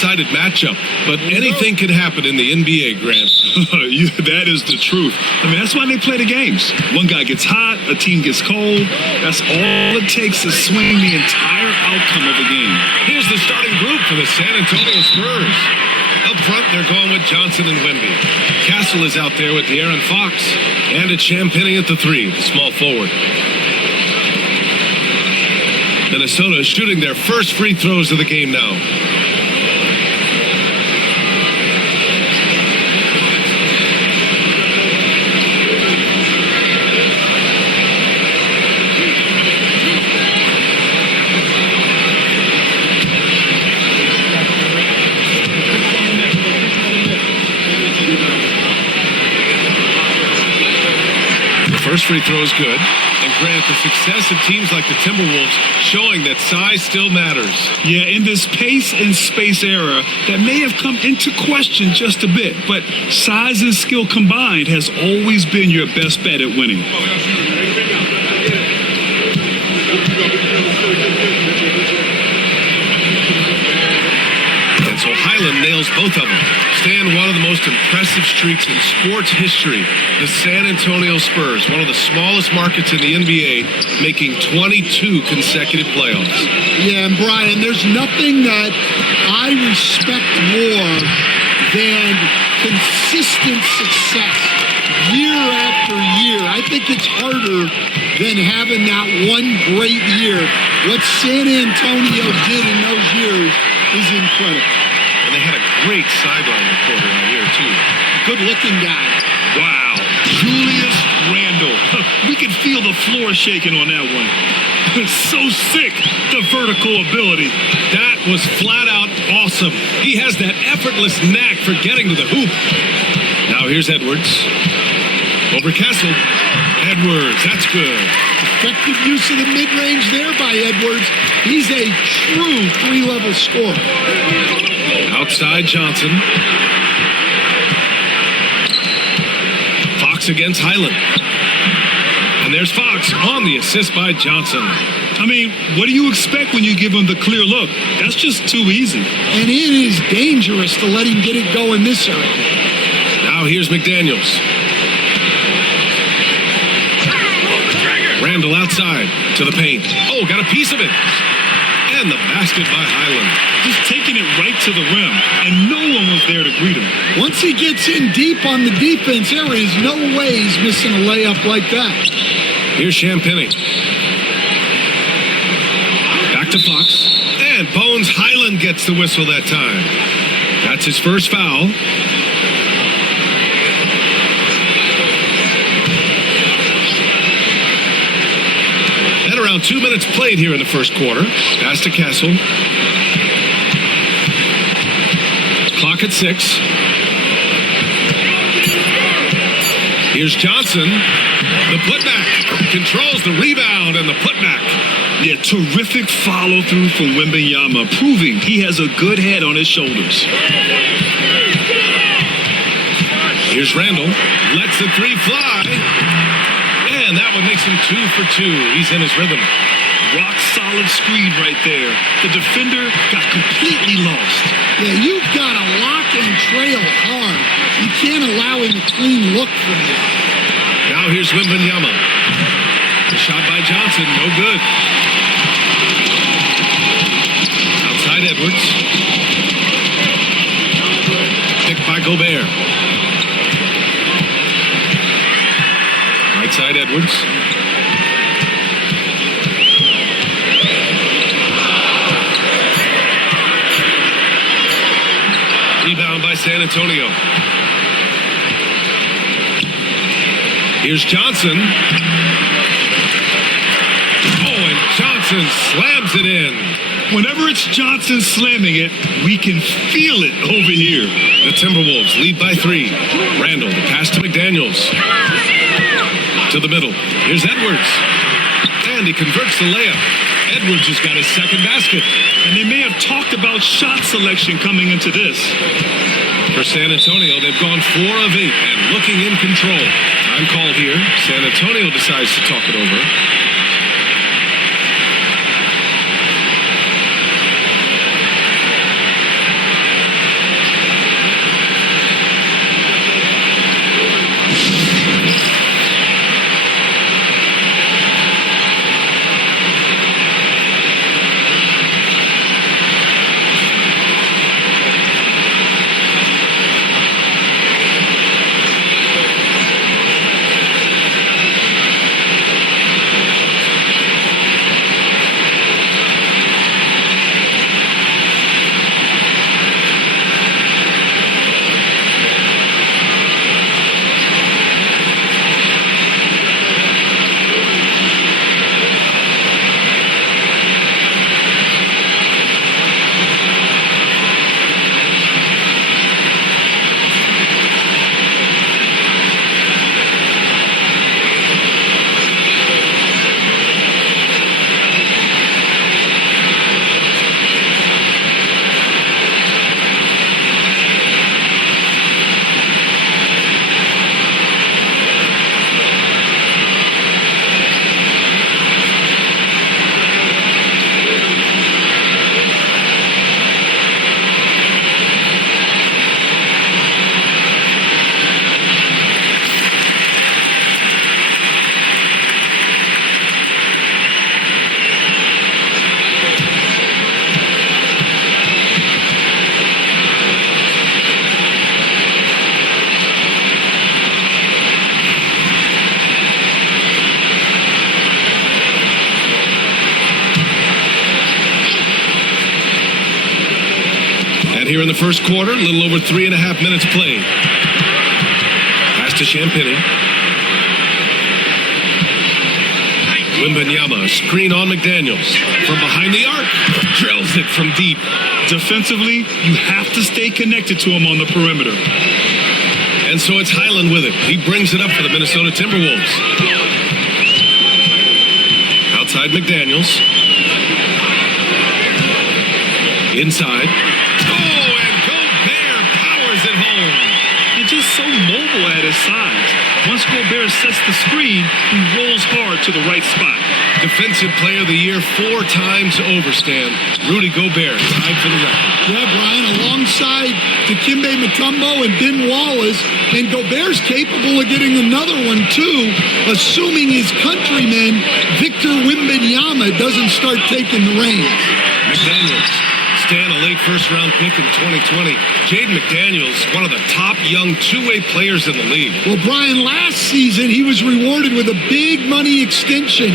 lopsided matchup, but anything can happen in the NBA, Grant. That is the truth. I mean, that's why they play the games. One guy gets hot, a team gets cold. That's all it takes to swing the entire outcome of a game. Here's the starting group for the San Antonio Spurs. Up front, they're going with Johnson and Wemby. Castle is out there with De'Aaron Fox. And it's Champagnie at the 3, the small forward. Minnesota is shooting their first free throws of the game now. First free throw is good. And Grant, the success of teams like the Timberwolves showing that size still matters. Yeah, in this pace and space era, that may have come into question just a bit, but size and skill combined has always been your best bet at winning. And so Highland nails both of them. Staying one of the most impressive streaks in sports history, the San Antonio Spurs, one of the smallest markets in the NBA, making 22 consecutive playoffs. Yeah, and Brian, there's nothing that I respect more than consistent success year after year. I think it's harder than having that one great year. What San Antonio did in those years is incredible. And they had a great sideline reporter out here, too. Good-looking guy. Wow. Julius Randle. We could feel the floor shaking on that one. So sick, the vertical ability. That was flat out awesome. He has that effortless knack for getting to the hoop. Now here's Edwards. Over Castle. Edwards, that's good. Effective use of the mid-range there by Edwards. He's a true three-level scorer. Outside Johnson. Fox against Highland. And there's Fox on the assist by Johnson. I mean, what do you expect when you give him the clear look? That's just too easy. And it is dangerous to let him get it going this early. Now here's McDaniels. Randall outside to the paint. Oh, got a piece of it. And the basket by Highland. Just taking it right to the rim, and no one was there to greet him. Once he gets in deep on the defense, there is no way he's missing a layup like that. Here's Champagnie. Back to Fox. And Bones Highland gets the whistle that time. That's his first foul. And around 2 minutes played here in the first quarter. Pass to Castle. Clock at 6. Here's Johnson. The putback. Controls the rebound and the putback. Yeah, terrific follow-through from Wembanyama, proving he has a good head on his shoulders. Here's Randall. Lets the three fly. And that one makes him 2 for 2. He's in his rhythm. Rock-solid screen right there. The defender got completely lost. Yeah, you've got to lock and trail hard. You can't allow him a clean look from you. Now here's Wembanyama. Shot by Johnson, no good. Outside Edwards. Picked by Gobert. Right side Edwards. Rebound by San Antonio. Here's Johnson. Oh, and Johnson slams it in. Whenever it's Johnson slamming it, we can feel it over here. The Timberwolves lead by 3. Randall, the pass to McDaniels. To the middle. Here's Edwards. And he converts the layup. Edwards has got his second basket. And they may have talked about shot selection coming into this. For San Antonio, they've gone 4 of 8 and looking in control. Time called here. San Antonio decides to talk it over. here in the first quarter, a little over 3.5 minutes played. Pass to Champagny. Wembanyama, screen on McDaniels. From behind the arc, drills it from deep. Defensively, you have to stay connected to him on the perimeter. And so it's Highland with it. He brings it up for the Minnesota Timberwolves. Outside McDaniels. Inside. Oh, and Gobert powers it home. He's just so mobile at his size. Once Gobert sets the screen, he rolls hard to the right spot. Defensive Player of the Year 4 times over, Stan. Rudy Gobert tied for the record. Yeah, Brian, alongside Dikembe Mutombo and Ben Wallace, and Gobert's capable of getting another one, too, assuming his countryman, Victor Wembanyama, doesn't start taking the reins. McDaniels. Stan, a late first-round pick in 2020. Jaden McDaniels, one of the top young two-way players in the league. Well, Brian, last season he was rewarded with a big money extension.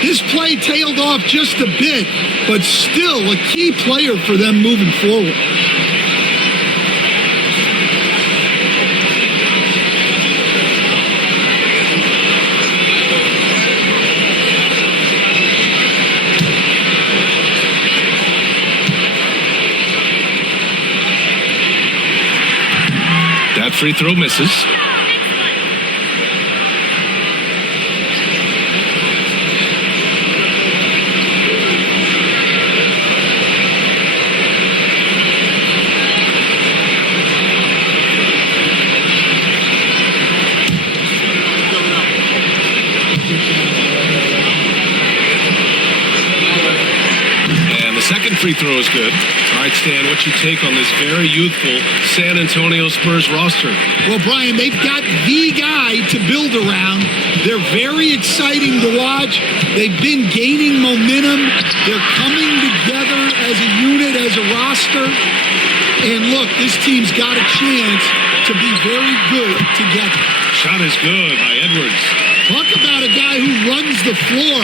His play tailed off just a bit, but still a key player for them moving forward. That free throw misses. Second free throw is good. All right, Stan, what's your take on this very youthful San Antonio Spurs roster? Well, Brian, they've got the guy to build around. They're very exciting to watch. They've been gaining momentum. They're coming together as a unit, as a roster. And look, this team's got a chance to be very good together. Shot is good by Edwards. Talk about a guy who runs the floor.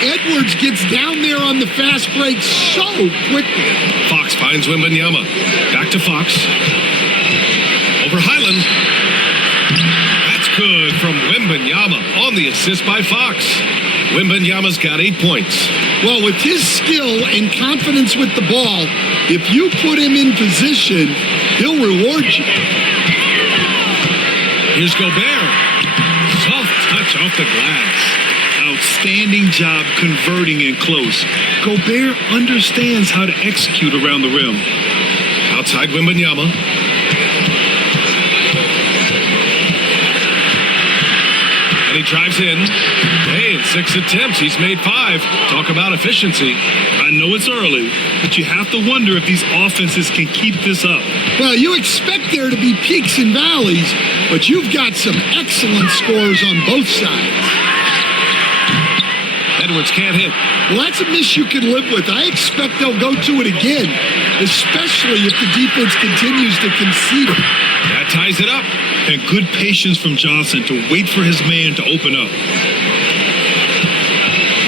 Edwards gets down there on the fast break so quickly. Fox finds Wembanyama. Back to Fox. Over Highland. That's good from Wembanyama on the assist by Fox. Wembanyama's got 8 points. Well, with his skill and confidence with the ball, if you put him in position, he'll reward you. Here's Gobert. Soft touch off the glass. Outstanding job converting in close. Gobert understands how to execute around the rim. Outside Wembanyama. And he drives in. Hey, in 6 attempts, he's made 5. Talk about efficiency. I know it's early, but you have to wonder if these offenses can keep this up. Well, you expect there to be peaks and valleys, but you've got some excellent scores on both sides. Edwards can't hit. Well, that's a miss you can live with. I expect they'll go to it again, especially if the defense continues to concede it. That ties it up. And good patience from Johnson to wait for his man to open up.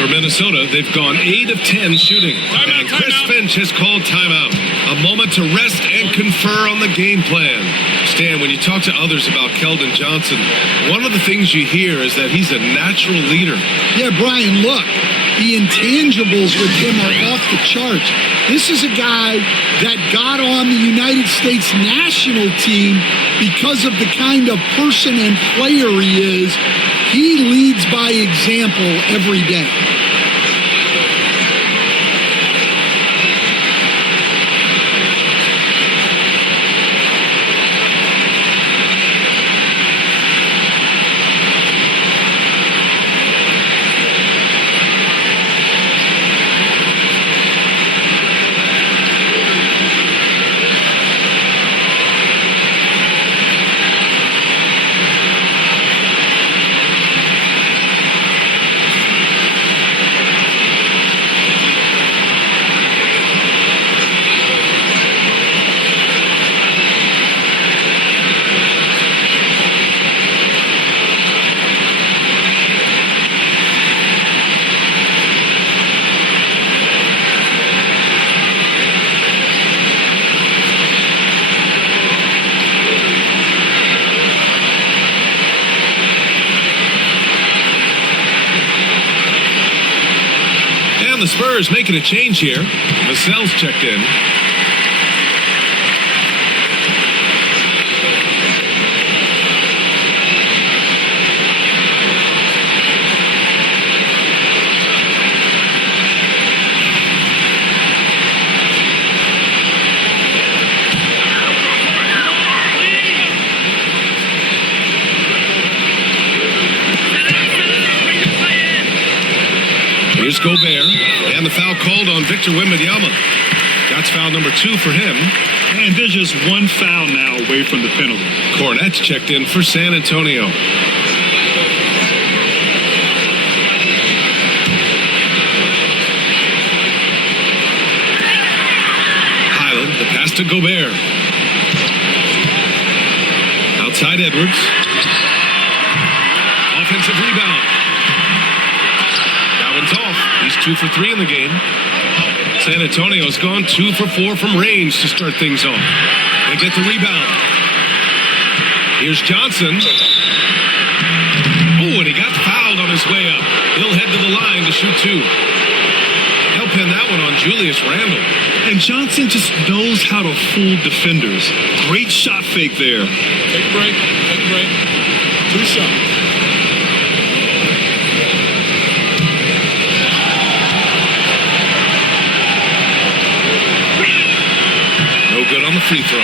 For Minnesota, they've gone 8 of 10 shooting. And Chris Finch has called timeout. A moment to rest and confer on the game plan. Stan, when you talk to others about Keldon Johnson, one of the things you hear is that he's a natural leader. Yeah, Brian, look, the intangibles with him are off the charts. This is a guy that got on the United States national team because of the kind of person and player he is. He leads by example every day. Spurs making a change here. Vassell's checked in. Here's Gobert, and the foul called on Victor Wembanyama. That's foul number 2 for him. And there's just one foul now away from the penalty. Cornette's checked in for San Antonio. Highland, the pass to Gobert. Outside Edwards. Offensive rebound. Off. He's 2 for 3 in the game. San Antonio's gone 2 for 4 from range to start things off. They get the rebound. Here's Johnson. Oh, and he got fouled on his way up. He'll head to the line to shoot 2. He'll pin that one on Julius Randle. And Johnson just knows how to fool defenders. Great shot fake there. Take a break. 2 shots. Good on the free throw.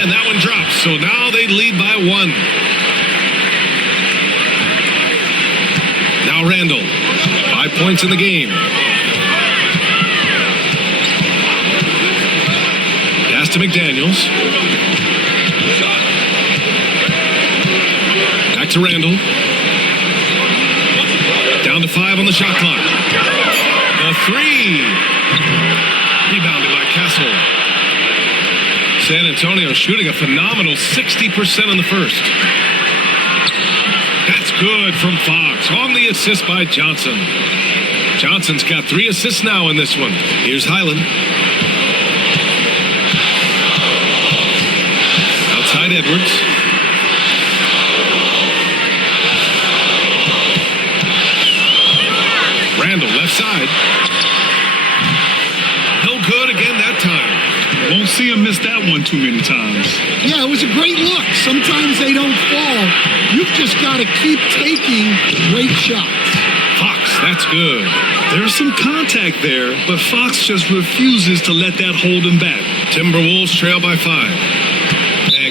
And that one drops. So now they lead by 1. Now Randall. 5 points in the game. To McDaniels. Back to Randall. Down to 5 on the shot clock. A 3. Rebounded by Castle. San Antonio shooting a phenomenal 60% in the first. That's good from Fox. On the assist by Johnson. Johnson's got 3 assists now in this one. Here's Highland. Outside Edwards. Randall left side. No good again that time. Won't see him miss that one too many times. Yeah, it was a great look. Sometimes they don't fall. You've just got to keep taking great shots. Fox, that's good. There's some contact there, but Fox just refuses to let that hold him back. Timberwolves trail by 5.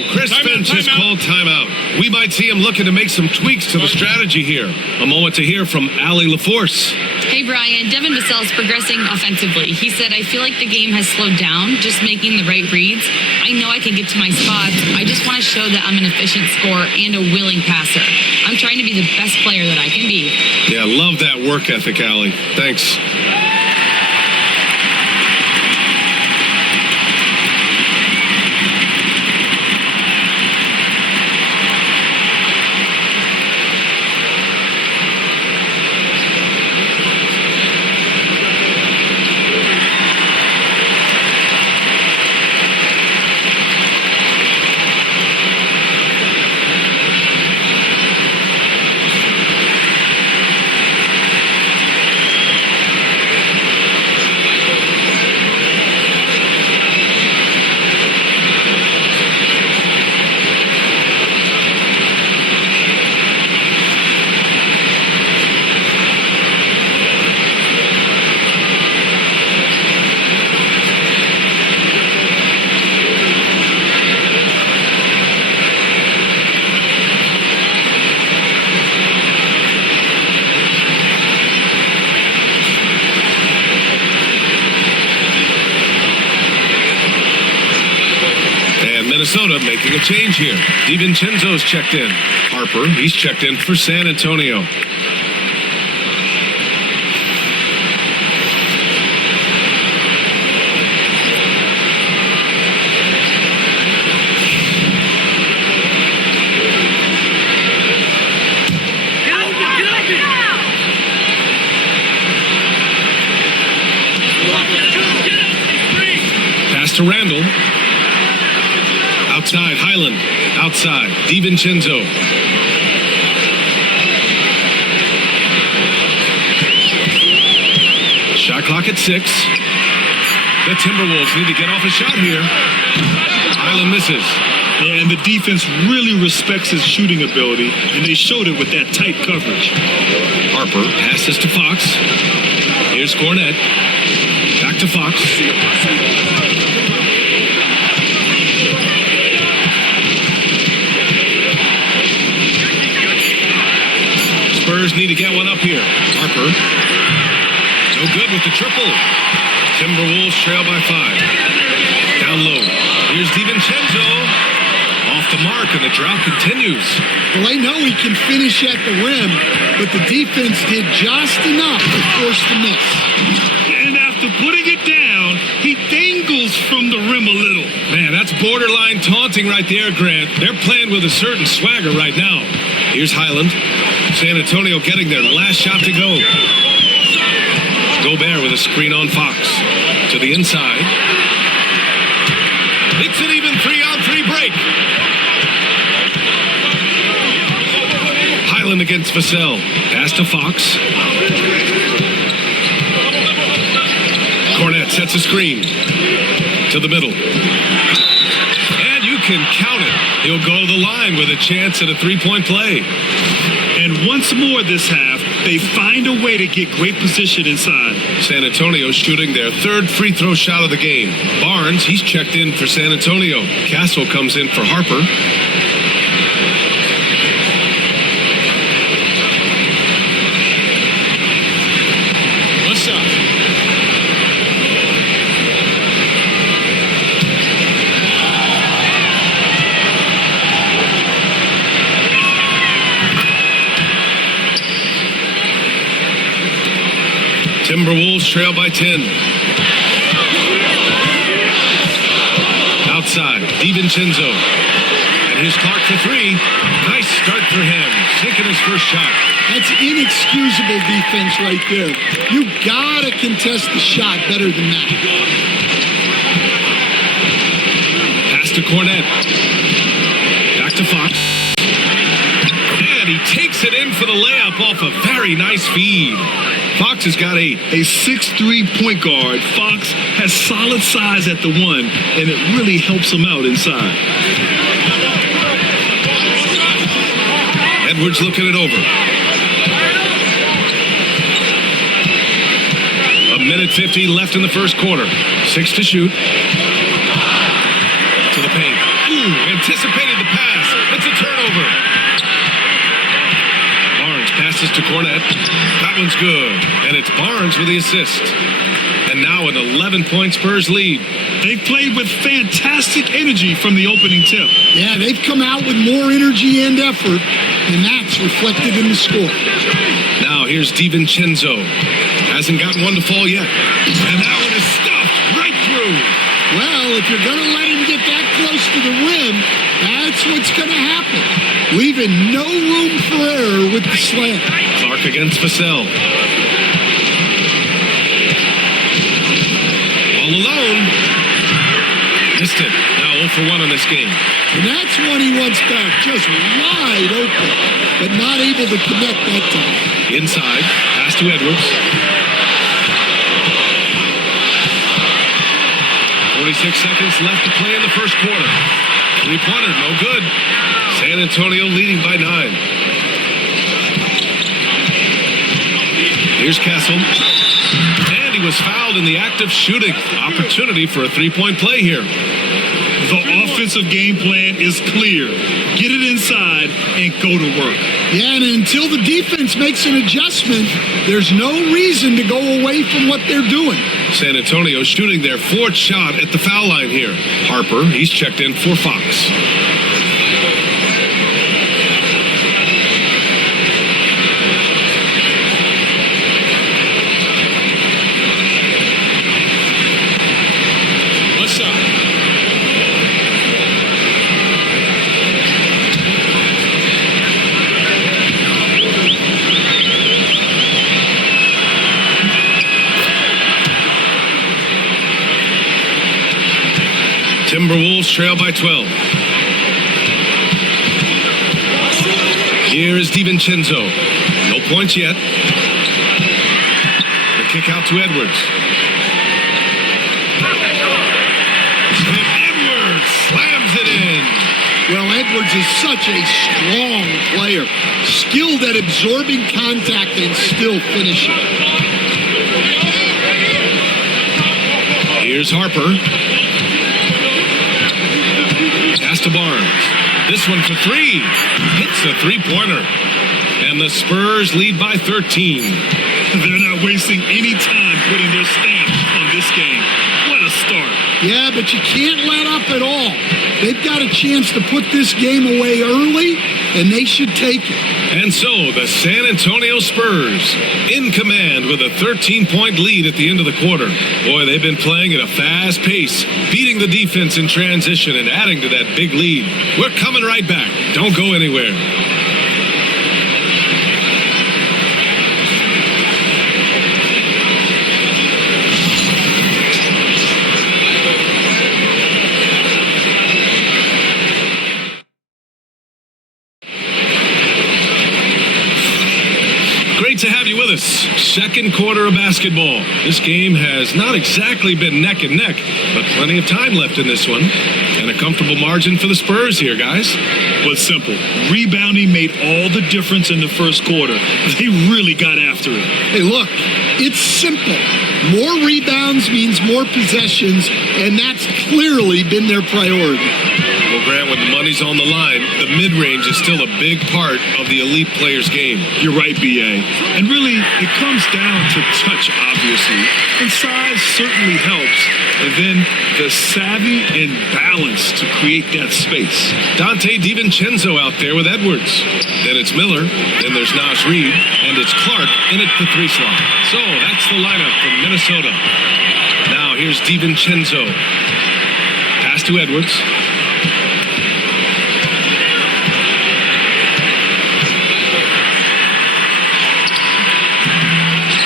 Chris Finch has called timeout. We might see him looking to make some tweaks to the strategy here. A moment to hear from Allie LaForce. Hey, Brian. Devin Vassell is progressing offensively. He said, I feel like the game has slowed down, just making the right reads. I know I can get to my spots. I just want to show that I'm an efficient scorer and a willing passer. I'm trying to be the best player that I can be. Yeah, love that work ethic, Allie. Thanks. Minnesota making a change here. DiVincenzo's checked in. Harper, he's checked in for San Antonio. to Randall. Outside, Highland. Outside, DiVincenzo. Shot clock at 6. The Timberwolves need to get off a shot here. Highland misses. Yeah, and the defense really respects his shooting ability, and they showed it with that tight coverage. Harper passes to Fox. Here's Cornette. Back to Fox. Spurs need to get one up here. Harper. No good with the triple. Timberwolves trail by 5. Down low. Here's DiVincenzo. Off the mark, and the drought continues. Well, I know he can finish at the rim, but the defense did just enough to force the miss. And after putting it down, he dangles from the rim a little. Man, that's borderline taunting right there, Grant. They're playing with a certain swagger right now. Here's Highland. San Antonio getting their last shot to go. Gobert with a screen on Fox. To the inside. It's an even 3-on-3 break. Highland against Vassell. Pass to Fox. Cornette sets a screen. To the middle. And you can count it. He'll go to the line with a chance at a three-point play. And once more this half, they find a way to get great position inside. San Antonio shooting their third free throw shot of the game. Barnes, he's checked in for San Antonio. Castle comes in for Harper. What's up? Timberwolves trail by 10. Outside, DiVincenzo. And here's Clark for 3. Nice start for him. Sinking his first shot. That's inexcusable defense right there. You gotta contest the shot better than that. Pass to Cornette. Back to Fox. And he takes it in for the layup off a very nice feed. Fox has got 8. A 6'3" point guard, Fox has solid size at the 1, and it really helps him out inside. Edwards looking it over. A minute 50 left in the first quarter. 6 to shoot. To the paint. Ooh, anticipated the pass. It's a turnover. Barnes passes to Cornette. That one's good. And it's Barnes with the assist. And now an 11-point Spurs lead. They've played with fantastic energy from the opening tip. Yeah, they've come out with more energy and effort, and that's reflected in the score. Now here's DiVincenzo. Hasn't gotten one to fall yet. And that one is stuffed right through. Well, if you're going to let him get that close to the rim, that's what's going to happen. Leaving no room for error with the slam. Clark against Vassell. All alone. Missed it. Now 0 for 1 on this game. And that's one he wants back. Just wide open, but not able to connect that time. Inside. Pass to Edwards. 46 seconds left to play in the first quarter. Three-pointer, no good. San Antonio leading by 9. Here's Castle. And he was fouled in the act of shooting. Opportunity for a three-point play here. The offensive game plan is clear. Get it inside and go to work. Yeah, and until the defense makes an adjustment, there's no reason to go away from what they're doing. San Antonio shooting their 4th shot at the foul line here. Harper, he's checked in for Fox. What's up? Timberwolves trail by 12. Here is DiVincenzo. No points yet. The kick out to Edwards. And Edwards slams it in. Well, Edwards is such a strong player. Skilled at absorbing contact and still finishing. Here's Harper. Pass to Barnes. This one for three. Hits a three-pointer. And the Spurs lead by 13. They're not wasting any time putting their stamp on this game. What a start. Yeah, but you can't let up at all. They've got a chance to put this game away early, and they should take it. And so the San Antonio Spurs in command with a 13-point lead at the end of the quarter. Boy, they've been playing at a fast pace, beating the defense in transition and adding to that big lead. We're coming right back. Don't go anywhere. To have you with us. Second quarter of basketball. This game has not exactly been neck and neck, but plenty of time left in this one. And a comfortable margin for the Spurs here, guys. Well, it's simple. Rebounding made all the difference in the first quarter. They really got after it. Hey, look, it's simple. More rebounds means more possessions, and that's clearly been their priority. Well, Grant, when the money's on the line, the mid-range is still a big part of the elite player's game. You're right, B.A. And really, it comes down to touch, obviously. And size certainly helps. And then the savvy and balance to create that space. Dante DiVincenzo out there with Edwards. Then it's Miller. Then there's Naz Reid. And it's Clark in at the three slot. So that's the lineup from Minnesota. Now here's DiVincenzo. Pass to Edwards.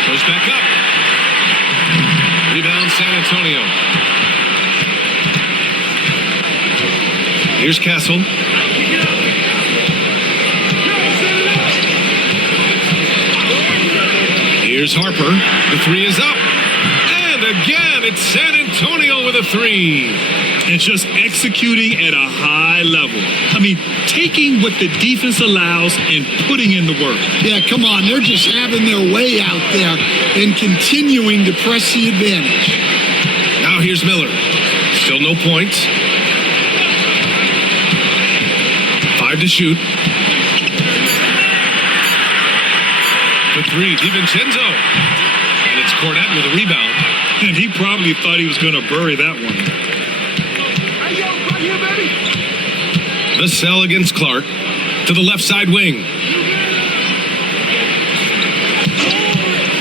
Goes back up. Rebound San Antonio. Here's Castle. Here's Harper. The three is up. And again, it's San Antonio with a three. And just executing at a high level. I mean, taking what the defense allows and putting in the work. Yeah, come on. They're just having their way out there and continuing to press the advantage. Now here's Miller. Still no points. 5 to shoot. The three, DiVincenzo. And it's Cornette with a rebound. And he probably thought he was going to bury that one. Vassell against Clark to the left side wing.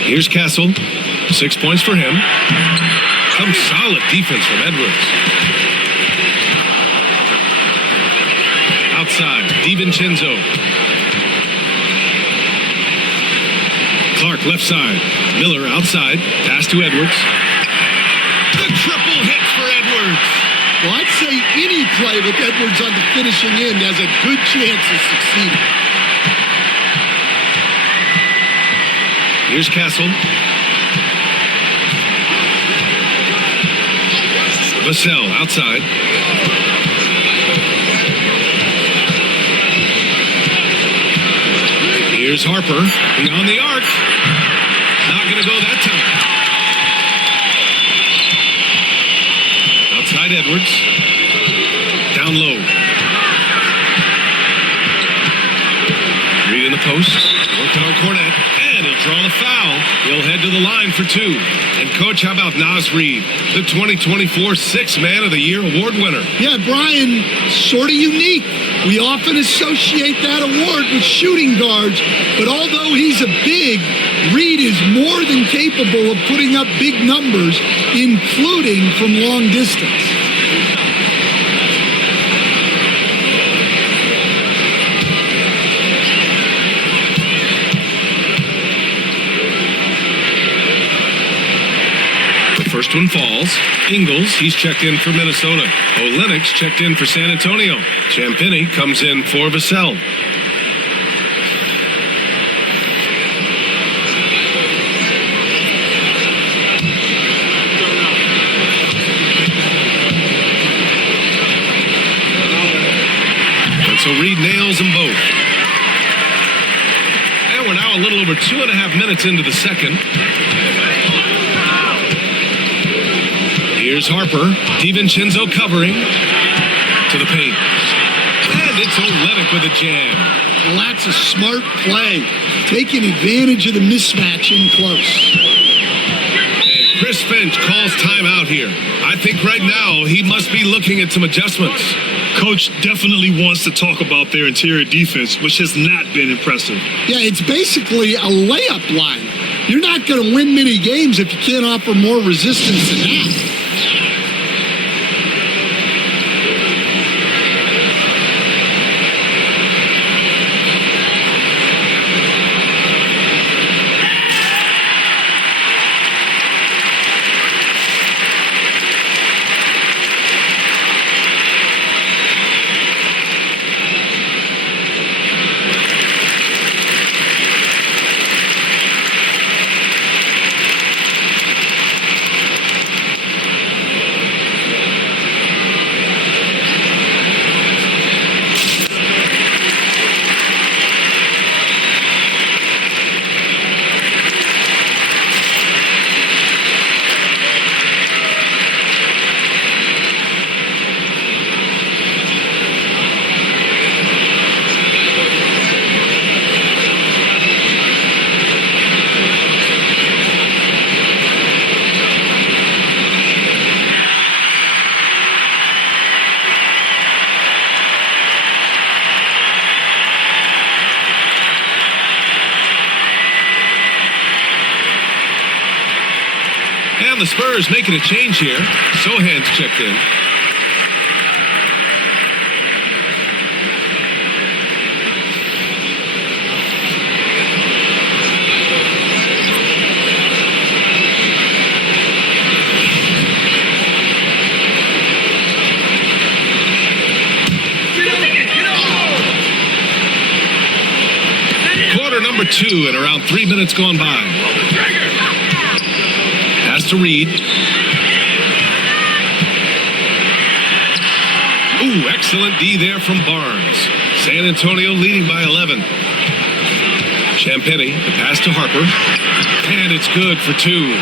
Here's Castle. 6 points for him. Some solid defense from Edwards. Outside, DiVincenzo. Clark left side. Miller outside. Pass to Edwards. The triple hit for Edwards. Well, I'd say any play with Edwards on the finishing end has a good chance of succeeding. Here's Castle. Vassell outside. Here's Harper beyond the arc. Not going to go that time. Outside Edwards. Down low. Reid in the post. Working on Cornette. And he'll draw the foul. He'll head to the line for two. And coach, how about Naz Reid, the 2024 Sixth Man of the Year award winner? Yeah, Brian, sort of unique. We often associate that award with shooting guards, but although he's a big, Reid is more than capable of putting up big numbers, including from long distance. First one falls. Ingles, he's checked in for Minnesota. Olenek's checked in for San Antonio. Champagnie comes in for Vassell. And so Reed nails them both. And we're now a little over 2.5 minutes into the second. Here's Harper. DiVincenzo covering to the paint. And it's Olenek with a jam. Well, that's a smart play. Taking advantage of the mismatch in close. And Chris Finch calls timeout here. I think right now he must be looking at some adjustments. Coach definitely wants to talk about their interior defense, which has not been impressive. Yeah, it's basically a layup line. You're not going to win many games if you can't offer more resistance than that. The Spurs making a change here. Sohan's checked in. Quarter number 2 and around 3 minutes gone by. To Reed. Ooh, excellent D there from Barnes. San Antonio leading by 11. Champagnie, the pass to Harper. And it's good for 2.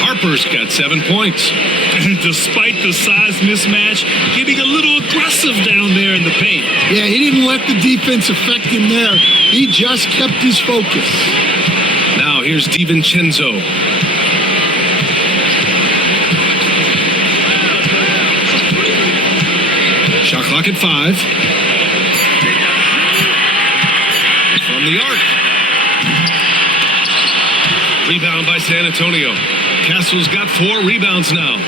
Harper's got 7 points. And despite the size mismatch, getting a little aggressive down there in the paint. Yeah, he didn't let the defense affect him there. He just kept his focus. Now here's DiVincenzo. Shot clock at 5. From the arc. Rebound by San Antonio. Castle's got 4 rebounds now.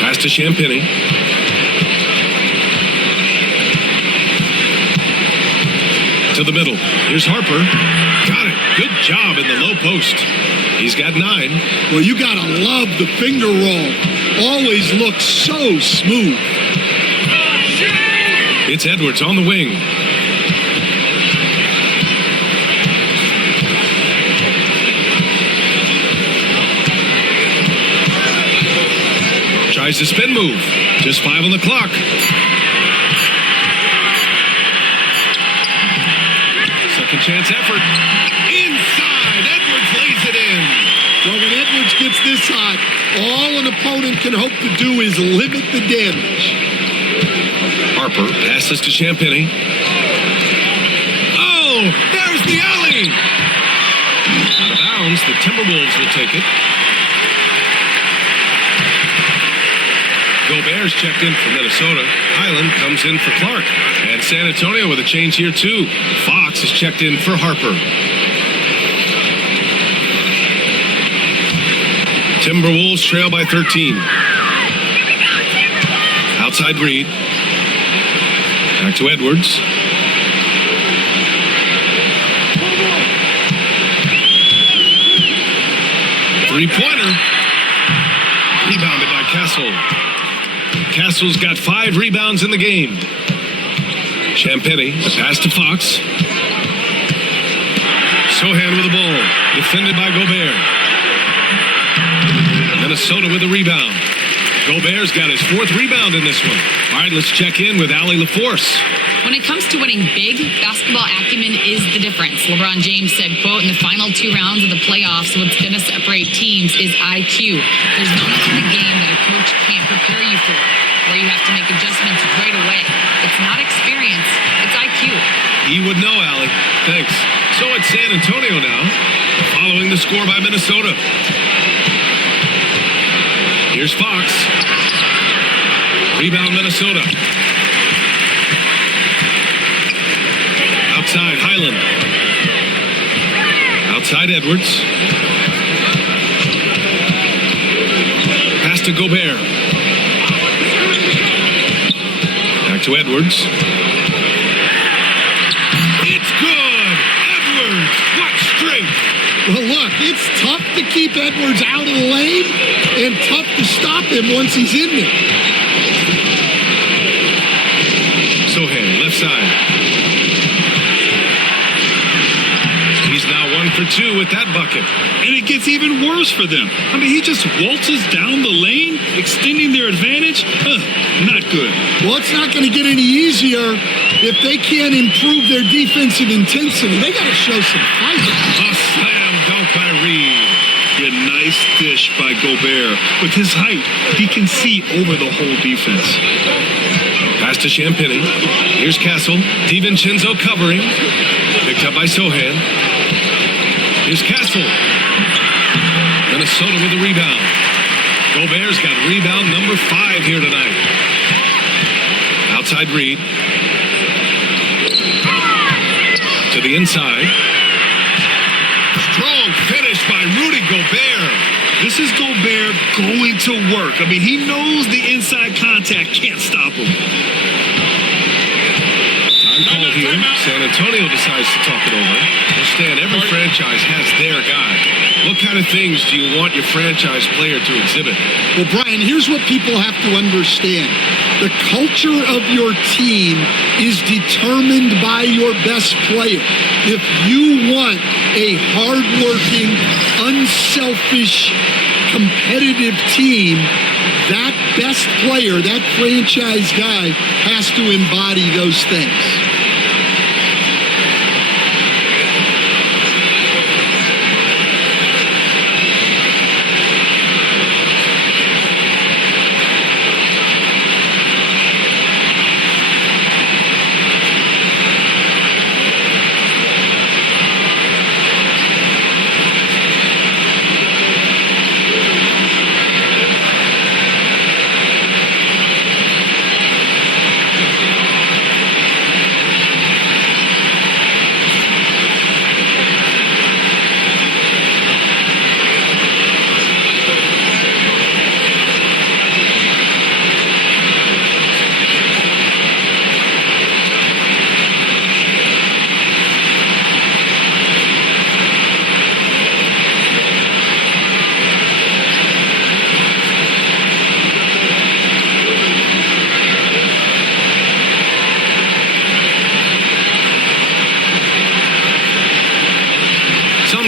Pass to Champagnie. To the middle. Here's Harper. Got it. Good job in the low post. He's got 9. Well, you got to love the finger roll. Always looks so smooth. It's Edwards on the wing. Tries to spin move. Just 5 on the clock. Second chance effort. Inside. Edwards lays it in. Well, when Edwards gets this hot, all an opponent can hope to do is limit the damage. Harper passes to Champagnie. Oh, there's the alley. Out of bounds, the Timberwolves will take it. Gobert's checked in for Minnesota. Highland comes in for Clark. And San Antonio with a change here, too. Fox is checked in for Harper. Timberwolves trail by 13. Outside Reed. Back to Edwards. Three-pointer. Rebounded by Castle. Castle's got 5 rebounds in the game. Champagny, the pass to Fox. Sohan with the ball. Defended by Gobert. Minnesota with the rebound. Gobert's got his 4th rebound in this one. All right, let's check in with Allie LaForce. When it comes to winning big, basketball acumen is the difference. LeBron James said, quote, in the final 2 rounds of the playoffs, what's going to separate teams is IQ. There's moments in the game that a coach can't prepare you for, where you have to make adjustments right away. It's not experience, it's IQ. He would know, Allie. Thanks. So it's San Antonio now, following the score by Minnesota. Here's Fox. Rebound Minnesota. Outside Highland. Outside Edwards. Pass to Gobert. Back to Edwards. It's good! Edwards! What strength! Well, look, it's tough to keep Edwards out of the lane and tough to stop him once he's in there. Sohan, left side. He's now 1 for 2 with that bucket. And it gets even worse for them. I mean, he just waltzes down the lane, extending their advantage. Not good. Well, it's not going to get any easier if they can't improve their defensive intensity. They got to show some fight. A slam dunk by Reed. A nice dish by Gobert. With his height, he can see over the whole defense. Pass to Champagny. Here's Castle. DiVincenzo covering. Picked up by Sohan. Here's Castle. Minnesota with the rebound. Gobert's got rebound number 5 here tonight. Outside Reed. To the inside. Strong finish by Rudy Gobert. This is Gobert going to work. I mean, he knows the inside contact can't stop him. Time call here. San Antonio decides to talk it over. Understand, every franchise has their guy. What kind of things do you want your franchise player to exhibit? Well, Brian, here's what people have to understand. The culture of your team is determined by your best player. If you want a hardworking, unselfish, competitive team, that best player, that franchise guy, has to embody those things.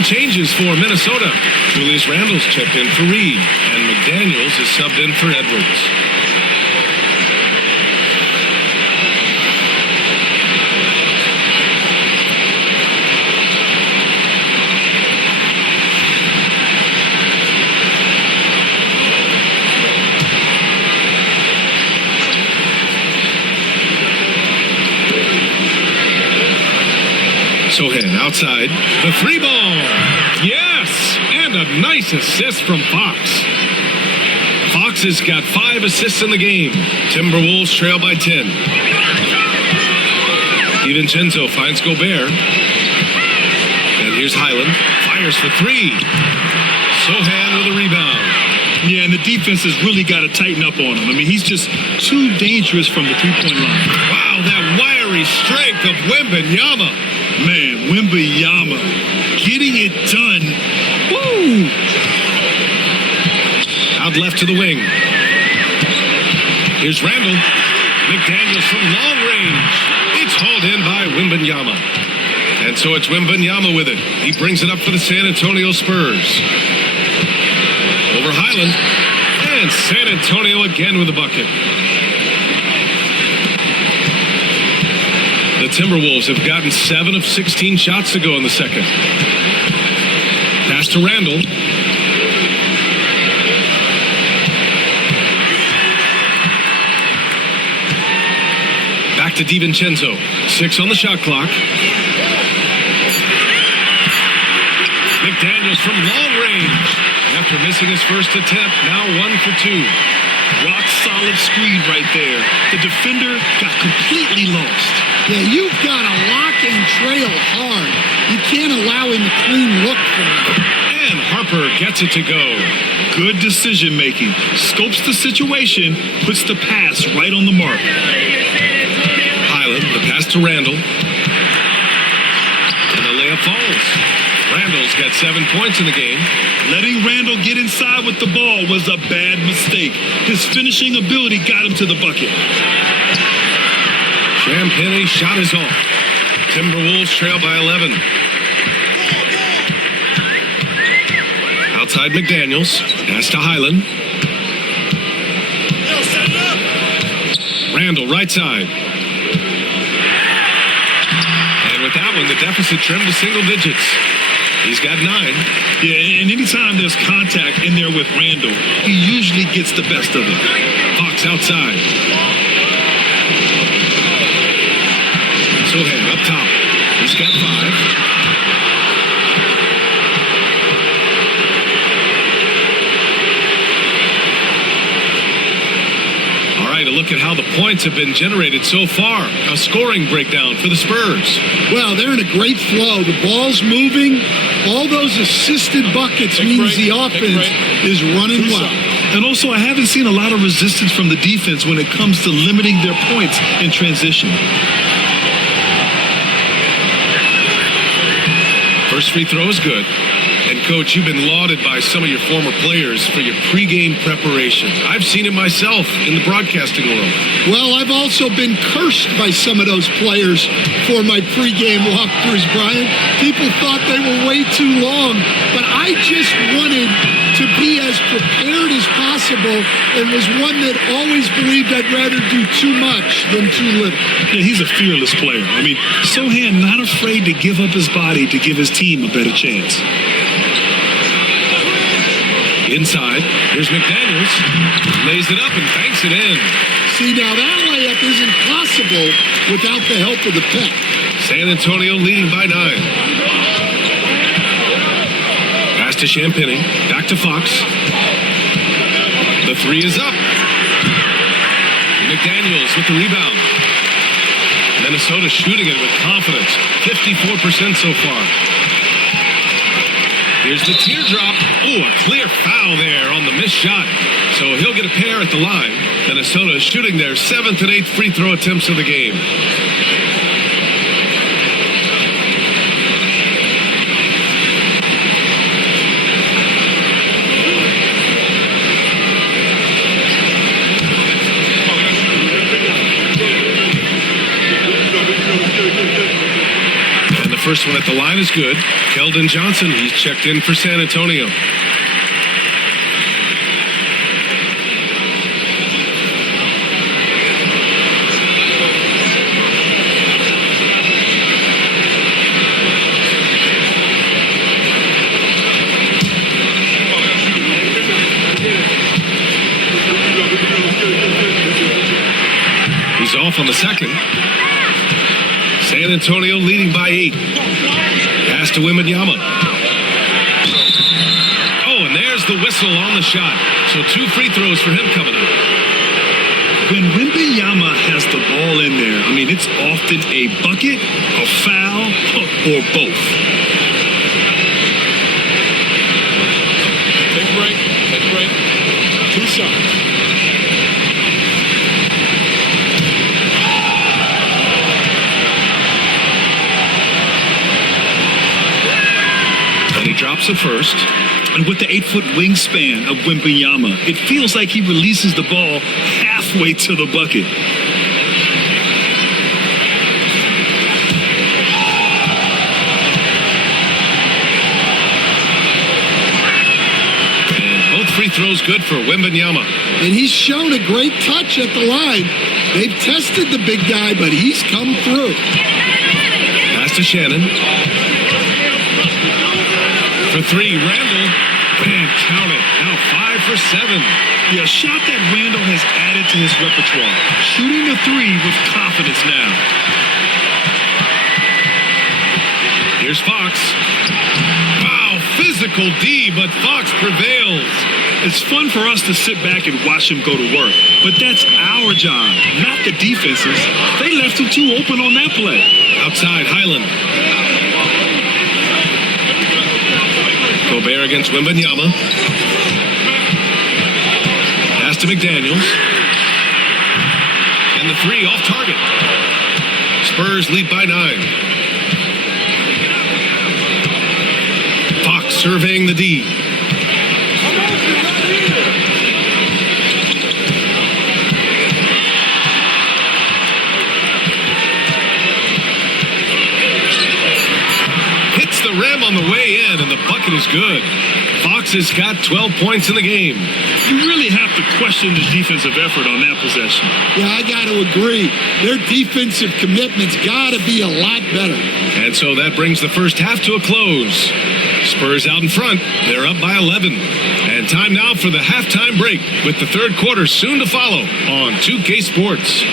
Changes for Minnesota. Julius Randle's checked in for Reed, and McDaniels is subbed in for Edwards. Sohan outside. The 3 ball. Yes! And a nice assist from Fox. Fox has got 5 assists in the game. Timberwolves trail by 10. DiVincenzo finds Gobert. And here's Highland. Fires for 3. Sohan with a rebound. Yeah, and the defense has really got to tighten up on him. I mean, he's just too dangerous from the 3-point line. Wow, that wiry strength of Wembanyama. Man, Wembanyama getting it done. Woo! Slide left to the wing. Here's Randall. McDaniels from long range. It's hauled in by Wembanyama. And so it's Wembanyama with it. He brings it up for the San Antonio Spurs. Over Highland. And San Antonio again with a bucket. The Timberwolves have gotten 7 of 16 shots to go in the second. Pass to Randall. Back to DiVincenzo. 6 on the shot clock. McDaniels from long range. After missing his first attempt, now 1 for 2. Rock solid screen right there. The defender got completely lost. Yeah, you've got to lock and trail hard. You can't allow him a clean look for him. And Harper gets it to go. Good decision making. Scopes the situation, puts the pass right on the mark. Highland, the pass to Randall. And the layup falls. Randall's got 7 points in the game. Letting Randall get inside with the ball was a bad mistake. His finishing ability got him to the bucket. Champagny shot is off. Timberwolves trail by 11. Outside McDaniels. Pass to Highland. Randall, right side. And with that one, the deficit trimmed to single digits. He's got 9. Yeah, and anytime there's contact in there with Randall, he usually gets the best of it. Hawks outside. Sohan up top. He's got 5. All right, a look at how the points have been generated so far. A scoring breakdown for the Spurs. Well, they're in a great flow. The ball's moving. All those assisted buckets means the offense is running well. And also, I haven't seen a lot of resistance from the defense when it comes to limiting their points in transition. First free throw is good. And, Coach, you've been lauded by some of your former players for your pregame preparation. I've seen it myself in the broadcasting world. Well, I've also been cursed by some of those players for my pregame walkthroughs, Brian. People thought they were way too long, but I just wanted to be as prepared as possible and was one that always believed I'd rather do too much than too little. Yeah, he's a fearless player. I mean, Sohan not afraid to give up his body to give his team a better chance. Inside, here's McDaniels. Lays it up and banks it in. See, now that layup isn't possible without the help of the pick. San Antonio leading by 9. Pass to Champagny. Back to Fox. The 3 is up. McDaniels with the rebound. Minnesota shooting it with confidence. 54% so far. Here's the teardrop. Oh, a clear foul there on the missed shot. So he'll get a pair at the line. Minnesota shooting their 7th and 8th free throw attempts of the game. And the first one at the line is good. Keldon Johnson, he's checked in for San Antonio. He's off on the second. San Antonio leading by 8. Pass to Wembanyama. Oh, and there's the whistle on the shot. So 2 free throws for him coming up. When Wembanyama has the ball in there, I mean, it's often a bucket, a foul, or both. Take a break. 2 shots. And he drops it first. And with the 8-foot wingspan of Wembanyama, it feels like he releases the ball halfway to the bucket. Free throws good for Wembanyama. And he's shown a great touch at the line. They've tested the big guy, but he's come through. Pass to Shannon. For three, Randall. And count it. Now 5 for 7. Yeah, a shot that Randall has added to his repertoire. Shooting the three with confidence now. Here's Fox. Wow, physical D, but Fox prevails. It's fun for us to sit back and watch him go to work, but that's our job, not the defense's. They left him too open on that play. Outside, Highland. Gobert against Wembanyama. Pass to McDaniels. And the three off target. Spurs lead by 9. Fox surveying the D. Hits the rim on the way in, and the bucket is good. Fox has got 12 points in the game. You really have to question the defensive effort on that possession. Yeah, I got to agree. Their defensive commitment's got to be a lot better. And so that brings the first half to a close. Spurs out in front. They're up by 11. And time now for the halftime break, with the third quarter soon to follow on 2K Sports.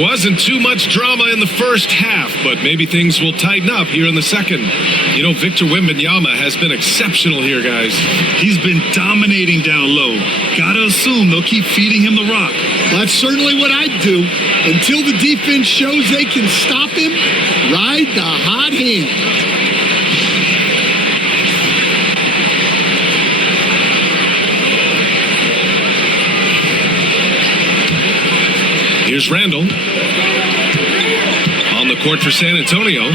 Wasn't too much drama in the first half, but maybe things will tighten up here in the second. You know, Victor Wembanyama has been exceptional here, guys. He's been dominating down low. Gotta assume they'll keep feeding him the rock. That's certainly what I'd do. Until the defense shows they can stop him, ride the hot hand. Here's Randall. On the court for San Antonio.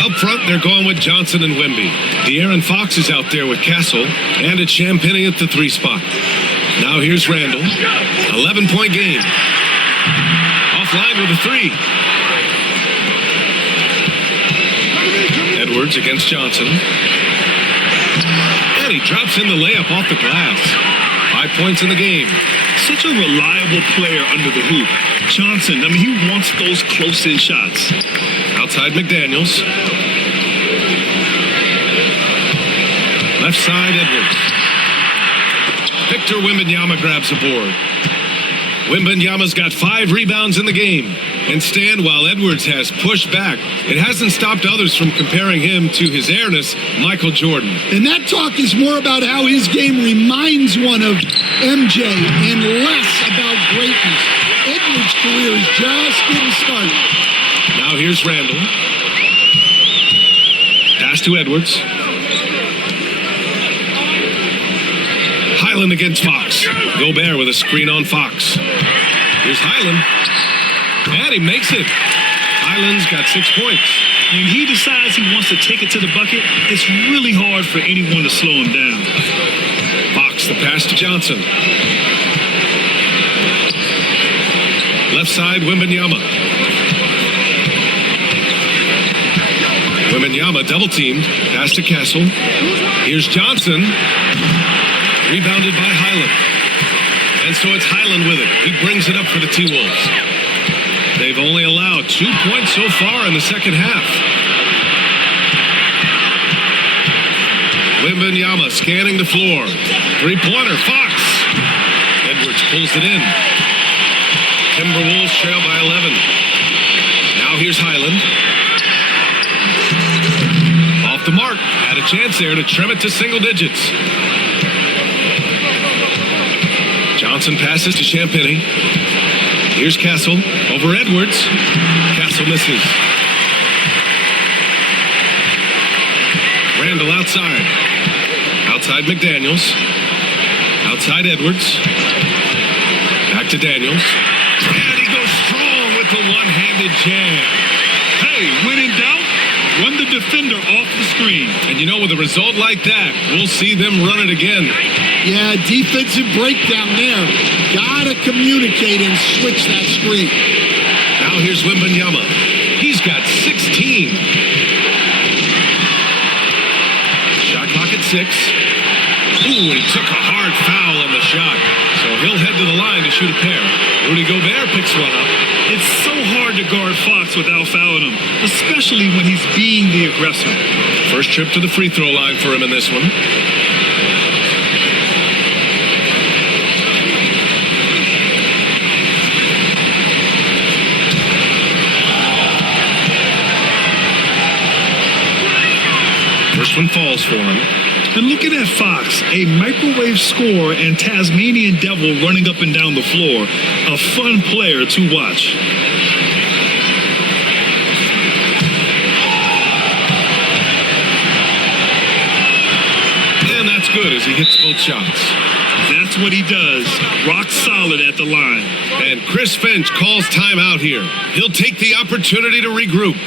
Up front, they're going with Johnson and Wemby. De'Aaron Fox is out there with Castle. And it's Champagnie at the 3 spot. Now here's Randall. 11-point game. Offline with a 3. Edwards against Johnson. And he drops in the layup off the glass. 5 points in the game. Such a reliable player under the hoop. Johnson, I mean, he wants those close-in shots. Outside McDaniels. Left side, Edwards. Victor Wembanyama grabs the board. Wembanyama's got 5 rebounds in the game. And Stan, while Edwards has pushed back, it hasn't stopped others from comparing him to his airness, Michael Jordan. And that talk is more about how his game reminds one of MJ and less about greatness. Edwards' career is just getting started. Now here's Randall. Pass to Edwards. Highland against Fox. Gobert with a screen on Fox. Here's Highland. And he makes it. Highland's got 6 points. When he decides he wants to take it to the bucket, it's really hard for anyone to slow him down. Fox, the pass to Johnson. Left side, Wembanyama. Wembanyama double-teamed. Pass to Castle. Here's Johnson. Rebounded by Highland. And so it's Highland with it. He brings it up for the T-Wolves. They've only allowed 2 points so far in the second half. Wembanyama scanning the floor. Three-pointer, Fox. Edwards pulls it in. Timberwolves trail by 11. Now here's Highland. Off the mark. Had a chance there to trim it to single digits. Johnson passes to Champagny. Here's Castle over Edwards. Castle misses. Randall outside. Outside McDaniels. Outside Edwards. Back to Daniels. And he goes strong with the one-handed jam. Hey, when in doubt, run the defender off the screen. And you know, with a result like that, we'll see them run it again. Yeah, defensive breakdown there. Gotta communicate and switch that screen. Now here's Wembanyama. He's got 16. Shot clock at 6. Ooh, he took a hard foul on the shot. So he'll head to the line to shoot a pair. Rudy Gobert picks one up. It's so hard to guard Fox without fouling him, especially when he's being the aggressor. First trip to the free throw line for him in this one. First one falls for him. And looking at Fox, a microwave scorer and Tasmanian devil running up and down the floor, a fun player to watch. And that's good as he hits both shots. That's what he does. Rock solid at the line. And Chris Finch calls timeout here. He'll take the opportunity to regroup.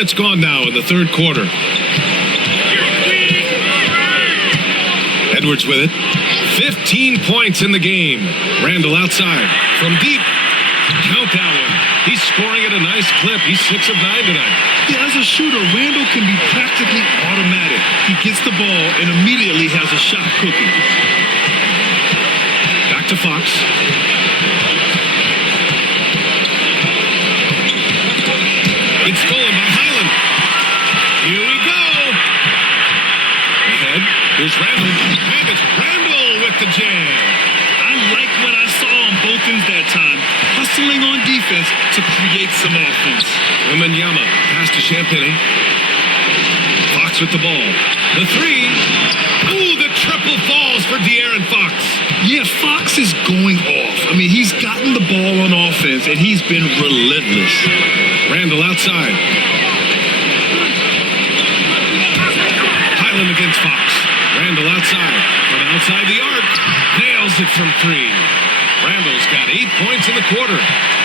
It's gone now in the third quarter. Edwards with it. 15 points in the game. Randall outside. From deep. Count that one. He's scoring at a nice clip. He's 6 of 9 tonight. Yeah, as a shooter, Randall can be practically automatic. He gets the ball and immediately has a shot cooking. Back to Fox. It's stolen by Highland. Here we go. Ahead. Here's Randall. And it's Randall with the jam. I like what I saw on both ends that time. Hustling on defense to create some offense. Wembanyama pass to Champagny. Fox with the ball. The three. Ooh, the triple falls for De'Aaron Fox. Yeah, Fox is going off. I mean, he's gotten the ball on offense, and he's been relentless. Randall outside. Highland against Fox. Randall outside. From outside the arc. Nails it from 3. Randall's got 8 points in the quarter.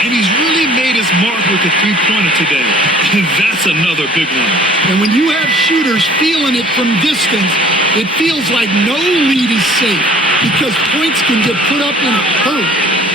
And he's really made his mark with the three-pointer today. And that's another big one. And when you have shooters feeling it from distance, it feels like no lead is safe because points can get put up in a hurry.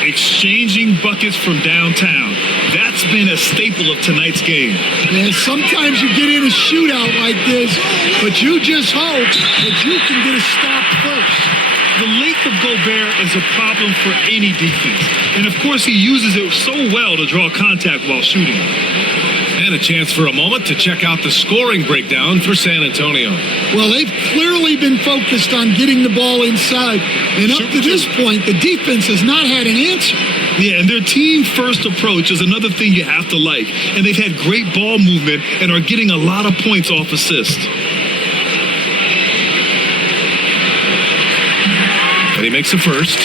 Exchanging buckets from downtown. That's been a staple of tonight's game. And sometimes you get in a shootout like this, but you just hope that you can get a stop first. The length of Gobert is a problem for any defense. And of course, he uses it so well to draw contact while shooting. And a chance for a moment to check out the scoring breakdown for San Antonio. Well, they've clearly been focused on getting the ball inside. And up to this point, the defense has not had an answer. Yeah, and their team-first approach is another thing you have to like. And they've had great ball movement and are getting a lot of points off assists. And he makes the first.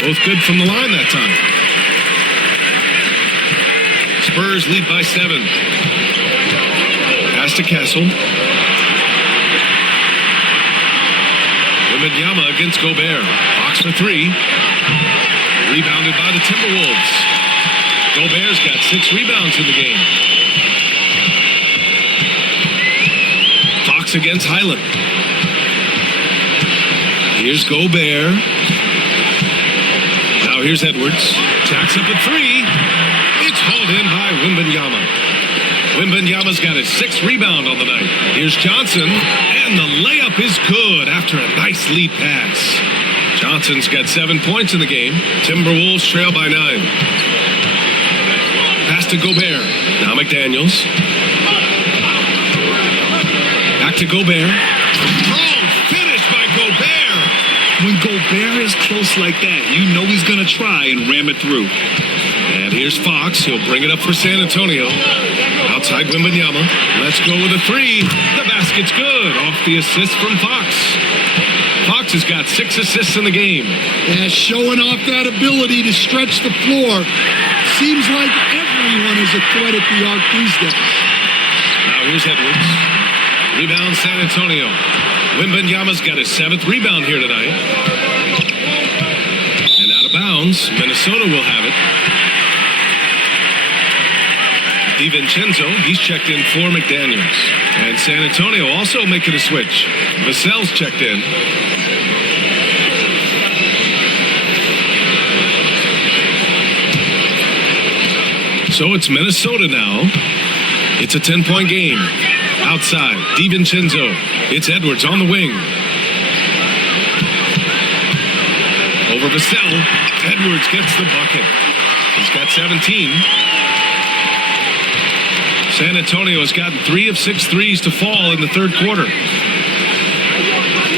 Both good from the line that time. Spurs lead by 7. Pass to Castle. Wembanyama against Gobert. Fox for 3. Rebounded by the Timberwolves. Gobert's got 6 rebounds in the game. Fox against Highland. Here's Gobert. Now here's Edwards. Jacks up at 3. It's hauled in by Wembanyama. Wembanyama's got his 6th rebound on the night. Here's Johnson, and the layup is good after a nice lead pass. Johnson's got 7 points in the game. Timberwolves trail by 9. Pass to Gobert. Now McDaniels. Back to Gobert. Strong finish by Gobert. When Gobert is close like that, you know he's going to try and ram it through. And here's Fox. He'll bring it up for San Antonio. Outside Wembanyama. Let's go with a 3. The basket's good. Off the assist from Fox. Fox has got 6 assists in the game. Yeah, showing off that ability to stretch the floor. Seems like everyone is a threat at the arc these days. Now here's Edwards. Rebound San Antonio. Wembanyama's got his 7th rebound here tonight. And out of bounds, Minnesota will have it. DiVincenzo, he's checked in for McDaniels. And San Antonio also making a switch. Vassell's checked in. So it's Minnesota now. It's a 10-point game. Outside, DiVincenzo. It's Edwards on the wing. Over Vassell. Edwards gets the bucket. He's got 17. San Antonio has gotten 3 of 6 threes to fall in the third quarter.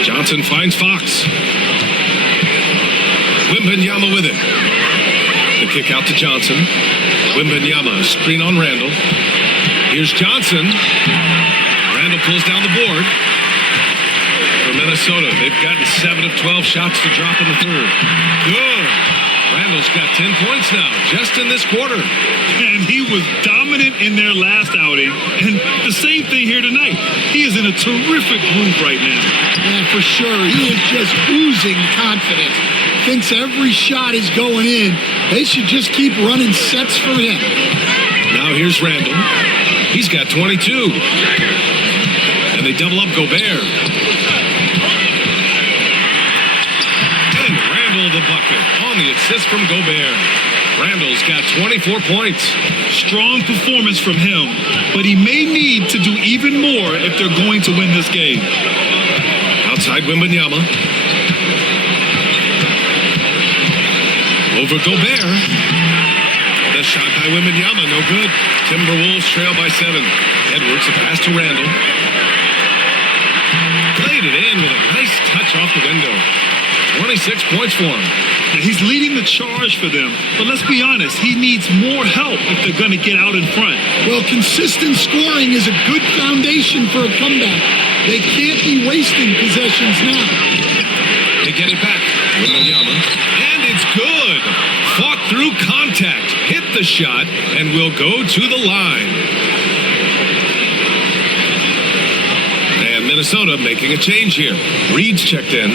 Johnson finds Fox. Wembanyama with it. The kick out to Johnson. Wembanyama, screen on Randall. Here's Johnson. Randall pulls down the board. For Minnesota, they've gotten 7 of 12 shots to drop in the third. Good. Randall's got 10 points now, just in this quarter. And he was dominant in their last outing. And the same thing here tonight. He is in a terrific groove right now. Yeah, for sure. He is just oozing confidence. Thinks every shot is going in. They should just keep running sets for him. Now here's Randall. He's got 22. And they double up Gobert. And Randall the bucket on the assist from Gobert. Randall's got 24 points. Strong performance from him, but he may need to do even more if they're going to win this game. Outside Wembanyama. Over Gobert. The shot by Wembanyama, no good. Timberwolves trail by 7. Edwards, a pass to Randall. Played it in with a nice touch off the window. 26 points for him. He's leading the charge for them, but let's be honest, he needs more help if they're going to get out in front. Well, consistent scoring is a good foundation for a comeback. They can't be wasting possessions now. They get it back. Wembanyama. And it's good. Fought through contact, hit the shot, and will go to the line. And Minnesota making a change here. Reed's checked in.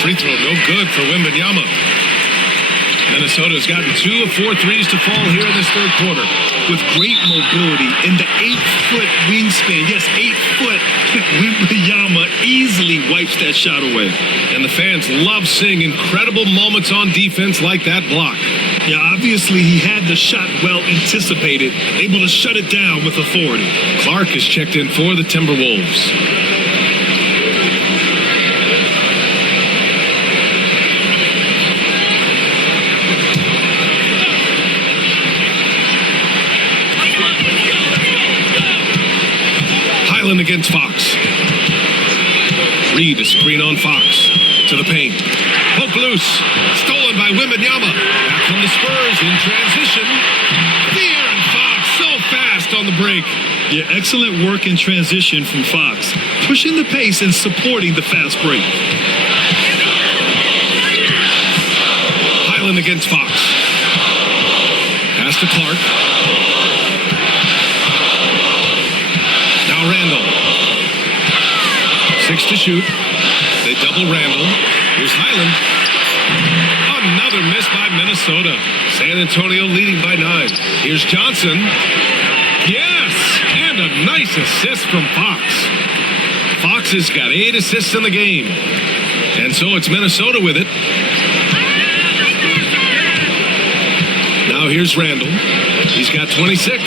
Free throw, no good for Wembanyama. Minnesota's gotten 2 of 4 threes to fall here in this third quarter. With great mobility and the 8-foot wingspan, yes, 8 foot, Wembanyama easily wipes that shot away. And the fans love seeing incredible moments on defense like that block. Yeah, obviously he had the shot well anticipated, able to shut it down with authority. Clark is checked in for the Timberwolves. Against Fox. Reed a screen on Fox to the paint. Poke loose. Stolen by Wembanyama. Back from the Spurs in transition. Fear and Fox so fast on the break. Yeah, excellent work in transition from Fox. Pushing the pace and supporting the fast break. Highland against Fox. Pass to Clark. Now Randall. 6 to shoot. They double Randall. Here's Highland. Another miss by Minnesota. San Antonio leading by 9. Here's Johnson. Yes! And a nice assist from Fox. Fox has got 8 assists in the game. And so it's Minnesota with it. Now here's Randall. He's got 26.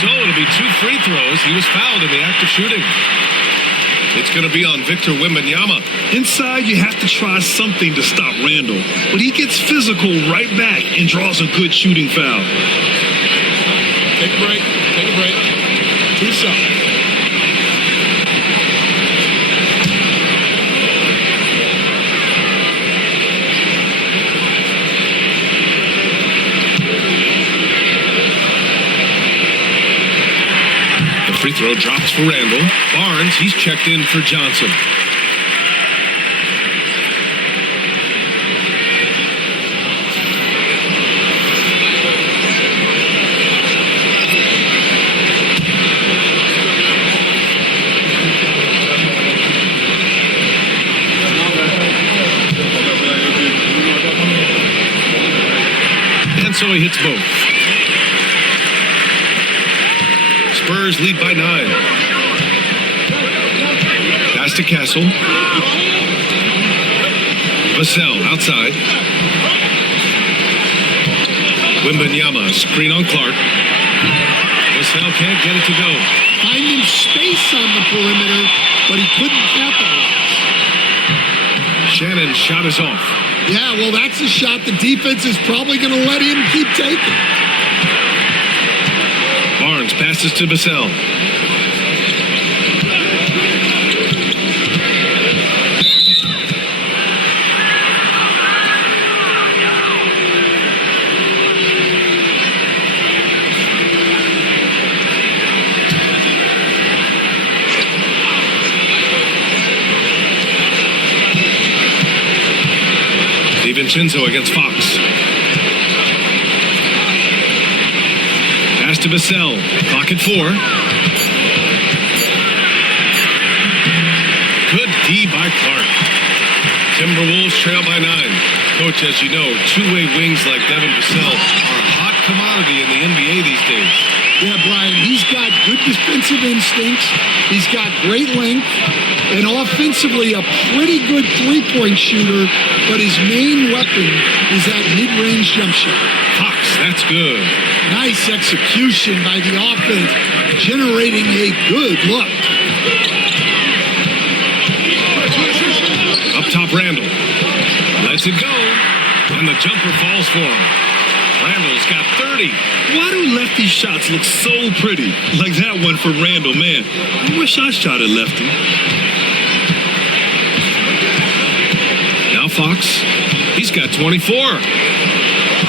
So it'll be 2 free throws. He was fouled in the act of shooting. It's going to be on Victor Wembanyama. Inside, you have to try something to stop Randall. But he gets physical right back and draws a good shooting foul. Take a break. Take a break. 2 shots. Free throw drops for Randall. Barnes, he's checked in for Johnson. And so he hits both. Spurs lead by 9. Pass to Castle. Vassell outside. Wembanyama, screen on Clark. Vassell can't get it to go. Finding space on the perimeter, but he couldn't capitalize. Shannon's shot is off. Yeah, well, that's a shot the defense is probably going to let him keep taking. Barnes passes to Vassell. DiVincenzo against Fox. Pass to Vassell. Clock at 4. Good D by Clark. Timberwolves trail by 9. Coach, as you know, two-way wings like Devin Vassell are a hot commodity in the NBA these days. Yeah, Brian, he's got good defensive instincts. He's got great length. And offensively, a pretty good three-point shooter. But his main weapon is that mid-range jump shot. Fox, that's good. Nice execution by the offense, generating a good look. Up top, Randall. Lets it go. And the jumper falls for him. Randall's got 30. Why do lefty shots look so pretty? Like that one for Randall, man. I wish I shot at lefty. Now Fox. He's got 24.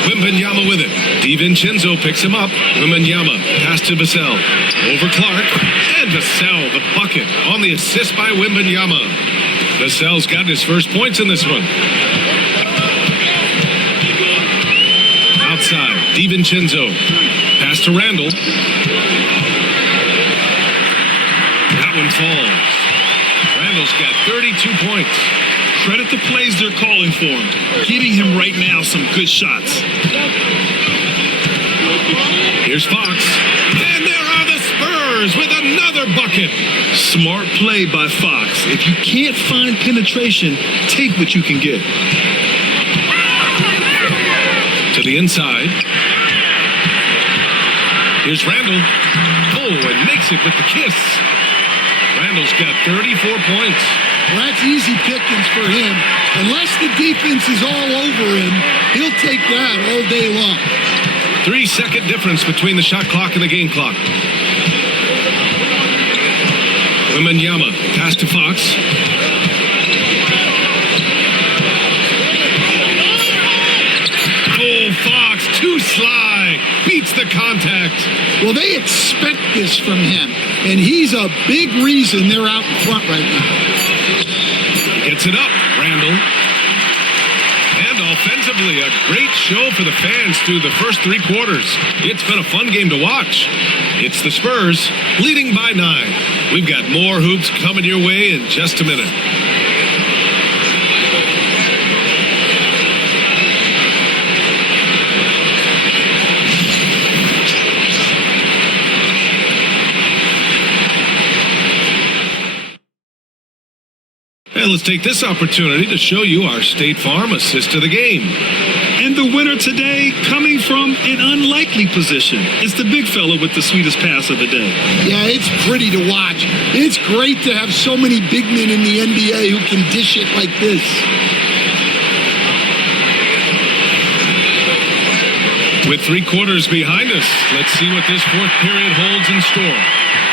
Wembanyama with it. DiVincenzo picks him up. Wembanyama pass to Vassell. Over Clark. And Vassell, the bucket on the assist by Wembanyama. Vassell's got his first points in this one. Outside, DiVincenzo. Pass to Randall. That one falls. Randall's got 32 points. Credit the plays they're calling for him. Getting him right now some good shots. Here's Fox. And there are the Spurs with another bucket. Smart play by Fox. If you can't find penetration, take what you can get. To the inside. Here's Randall. Oh, and makes it with the kiss. Randall's got 34 points. Well, that's easy pickings for him. Unless the defense is all over him, he'll take that all day long. 3-second difference between the shot clock and the game clock. Wembanyama pass to Fox. Oh, Fox, too sly. Beats the contact. Well, they expect this from him, and he's a big reason they're out in front right now. Gets it up, Randall. And offensively, a great show for the fans through the first 3 quarters. It's been a fun game to watch. It's the Spurs leading by 9. We've got more hoops coming your way in just a minute. And let's take this opportunity to show you our State Farm assist to the game. And the winner today coming from an unlikely position. It's the big fella with the sweetest pass of the day. Yeah, it's pretty to watch. It's great to have so many big men in the NBA who can dish it like this. With 3 quarters behind us, let's see what this 4th period holds in store.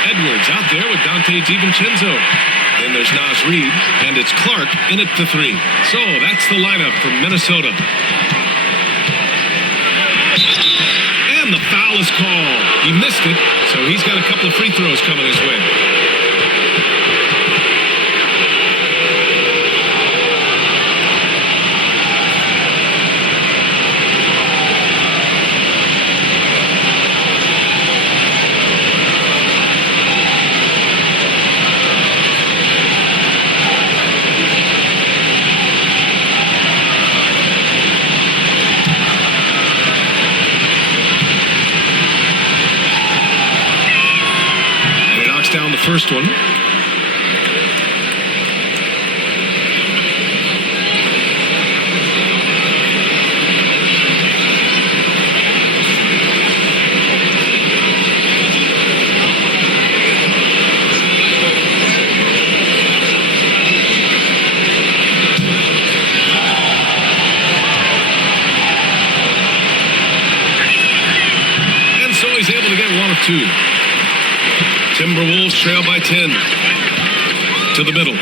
Edwards out there with Dante DiVincenzo. Then there's Naz Reid, and it's Clark in at the 3. So that's the lineup from Minnesota. And the foul is called. He missed it, so he's got a couple of free throws coming his way. Down the first one. And so he's able to get 1 of 2. Timberwolves trail by 10. To the middle.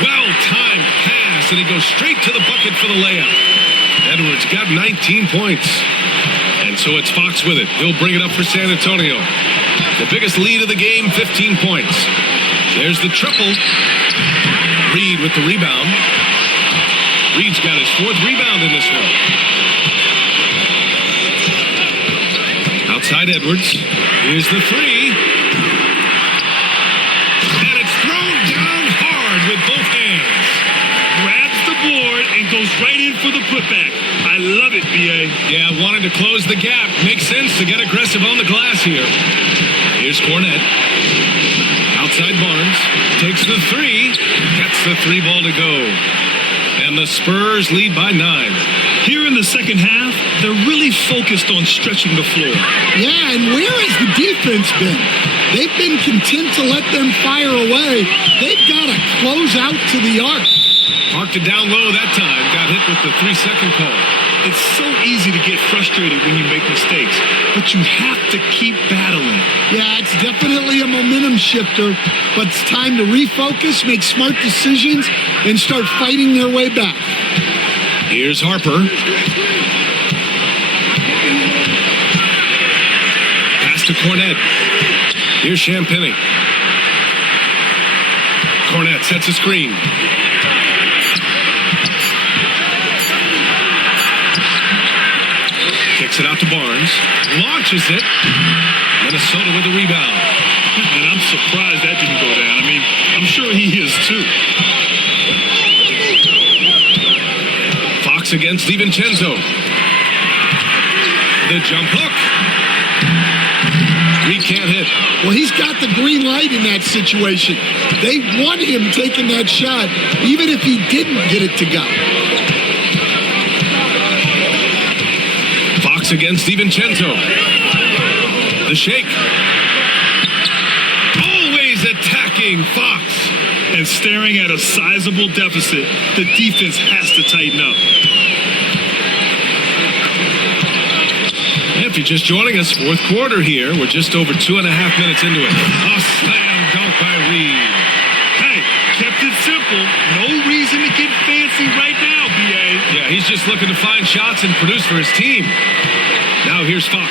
Well-timed pass, and he goes straight to the bucket for the layup. Edwards got 19 points. And so it's Fox with it. He'll bring it up for San Antonio. The biggest lead of the game, 15 points. There's the triple. Reid with the rebound. Reid's got his 4th rebound in this one. Outside Edwards. Here's the 3. With both hands, grabs the board and goes right in for the putback. I love it, B.A. Yeah, wanting to close the gap. Makes sense to get aggressive on the glass here. Here's Cornette. Outside Barnes. Takes the three. Gets the three ball to go. And the Spurs lead by 9. Here in the second half, they're really focused on stretching the floor. Yeah, and where has the defense been? They've been content to let them fire away. They've got to close out to the arc. Parked it down low that time. Got hit with the 3-second call. It's so easy to get frustrated when you make mistakes, but you have to keep battling. Yeah, it's definitely a momentum shifter, but it's time to refocus, make smart decisions, and start fighting their way back. Here's Harper. Pass to Cornette. Here's Champagnie. Cornette sets a screen. Kicks it out to Barnes. Launches it. Minnesota with a rebound. And I'm surprised that didn't go down. I mean, I'm sure he is too. Fox against DiVincenzo. The jump hook. Reed can't hit. Well, he's got the green light in that situation. They want him taking that shot, even if he didn't get it to go. Fox against DiVincenzo. The shake. Always attacking Fox. And staring at a sizable deficit, the defense has to tighten up. If you're just joining us, fourth quarter here. We're just over 2.5 minutes into it. A slam dunk by Reed. Hey, kept it simple. No reason to get fancy right now, B.A. Yeah, he's just looking to find shots and produce for his team. Now here's Fox.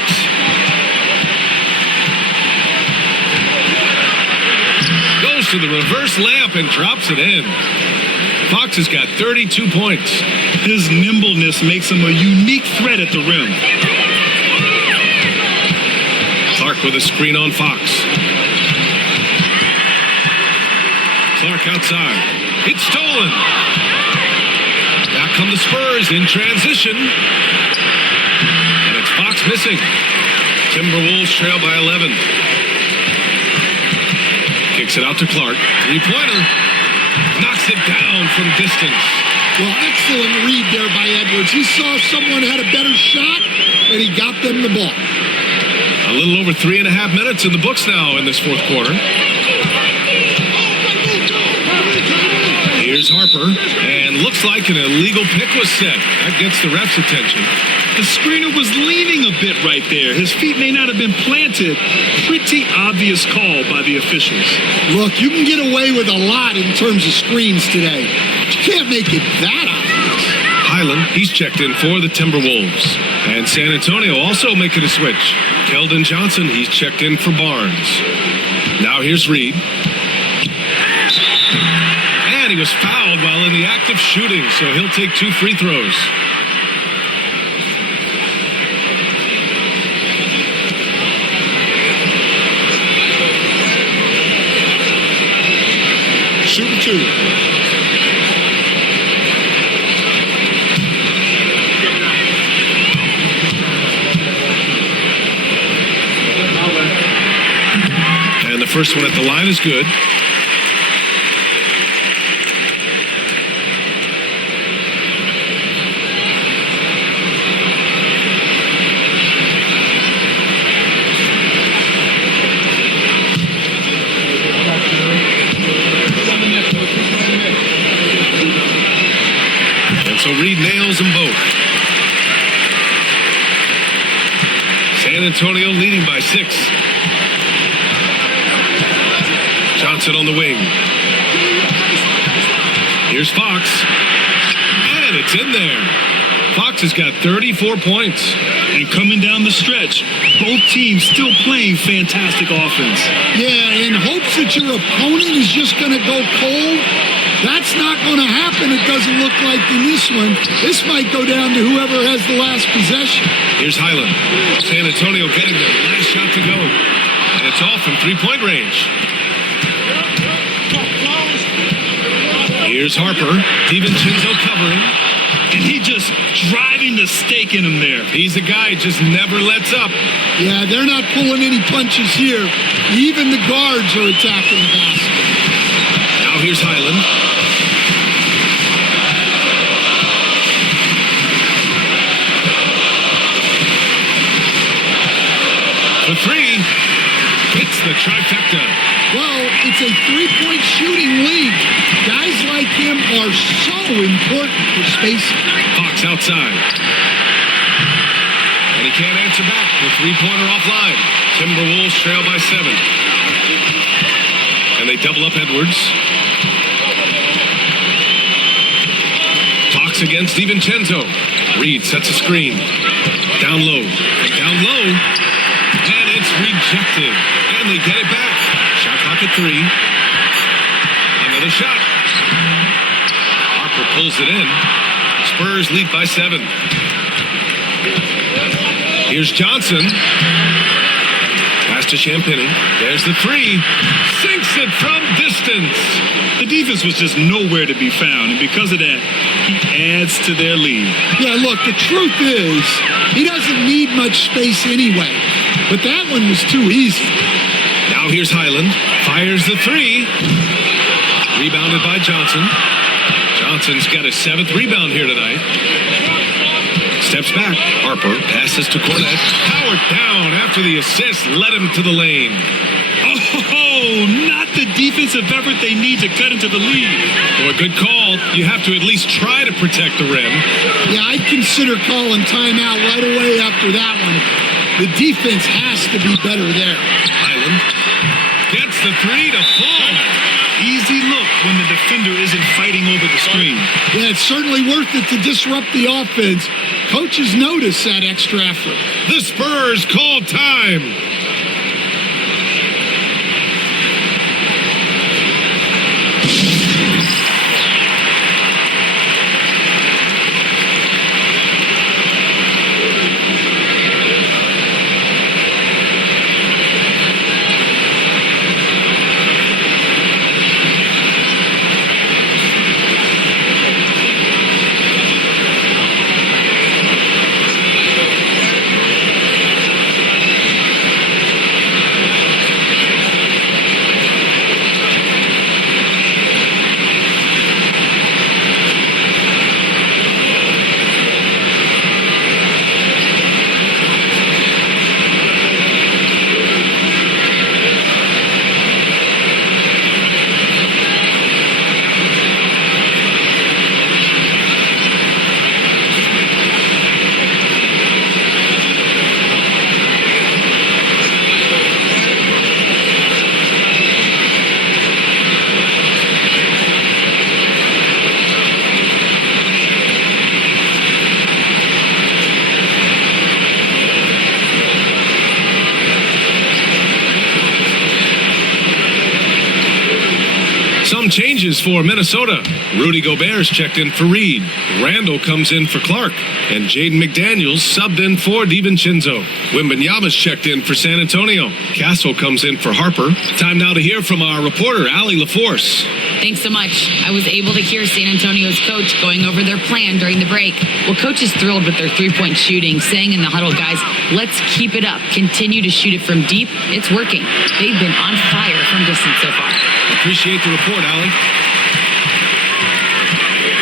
Goes to the reverse layup and drops it in. Fox has got 32 points. His nimbleness makes him a unique threat at the rim. Clark with a screen on Fox. Clark outside. It's stolen. Back come the Spurs in transition. And it's Fox missing. Timberwolves trail by 11. Kicks it out to Clark. Three-pointer. Knocks it down from distance. Well, excellent read there by Edwards. He saw someone had a better shot, and he got them the ball. A little over 3.5 minutes in the books now in this fourth quarter. Here's Harper, and looks like an illegal pick was set. That gets the ref's attention. The screener was leaning a bit right there. His feet may not have been planted. Pretty obvious call by the officials. Look, you can get away with a lot in terms of screens today. You can't make it that obvious. Highland, he's checked in for the Timberwolves. And San Antonio also making a switch. Keldon Johnson, he's checked in for Barnes. Now here's Reed. And he was fouled while in the act of shooting, so he'll take 2 free throws. Shooting 2. And the first one at the line is good. So Reed nails them both. San Antonio leading by 6. Johnson on the wing. Here's Fox. And it's in there. Fox has got 34 points. And coming down the stretch, both teams still playing fantastic offense. Yeah, in hopes that your opponent is just going to go cold. That's not going to happen, it doesn't look like, in this one. This might go down to whoever has the last possession. Here's Highland. San Antonio getting their last shot to go. And it's all from 3-point range. Here's Harper. DiVincenzo covering. and he just driving the stake in him there. He's a guy who just never lets up. Yeah, they're not pulling any punches here. Even the guards are attacking the basket. Now here's Highland. For three, hits the trifecta. Well, it's a three-point shooting league. Guys like him are so important for spacing. Fox outside. And he can't answer back. The three-pointer offline. Timberwolves trail by 7. And they double up Edwards. Fox against DiVincenzo. Reed sets a screen. Down low. Down low. And it's rejected. And they get it back. Shot clock at 3. Another shot. Harper pulls it in. Spurs lead by 7. Here's Johnson. Pass to Champagny. There's the 3. Sinks it from distance. The defense was just nowhere to be found, and because of that, he adds to their lead. Yeah, look, the truth is, he doesn't need much space anyway. But that one was too easy. Now here's Highland. Fires the 3. Rebounded by Johnson. Johnson's got his 7th rebound here tonight. Steps back. Harper passes to Cornette. Howard down after the assist. Led him to the lane. Oh, not the defensive effort they need to cut into the lead. Well, a good call. You have to at least try to protect the rim. Yeah, I'd consider calling timeout right away after that one. The defense has to be better there. Highland gets the 3 to fall. Easy look when the defender isn't fighting over the screen. Yeah, it's certainly worth it to disrupt the offense. Coaches notice that extra effort. The Spurs call time. Some changes for Minnesota. Rudy Gobert's checked in for Reed. Randall comes in for Clark. And Jaden McDaniels subbed in for DiVincenzo. Wembanyama's checked in for San Antonio. Castle comes in for Harper. Time now to hear from our reporter, Allie LaForce. Thanks so much. I was able to hear San Antonio's coach going over their plan during the break. Well, coach is thrilled with their three-point shooting, saying in the huddle, guys, let's keep it up. Continue to shoot it from deep. It's working. They've been on fire from distance so far. Appreciate the report, Allie.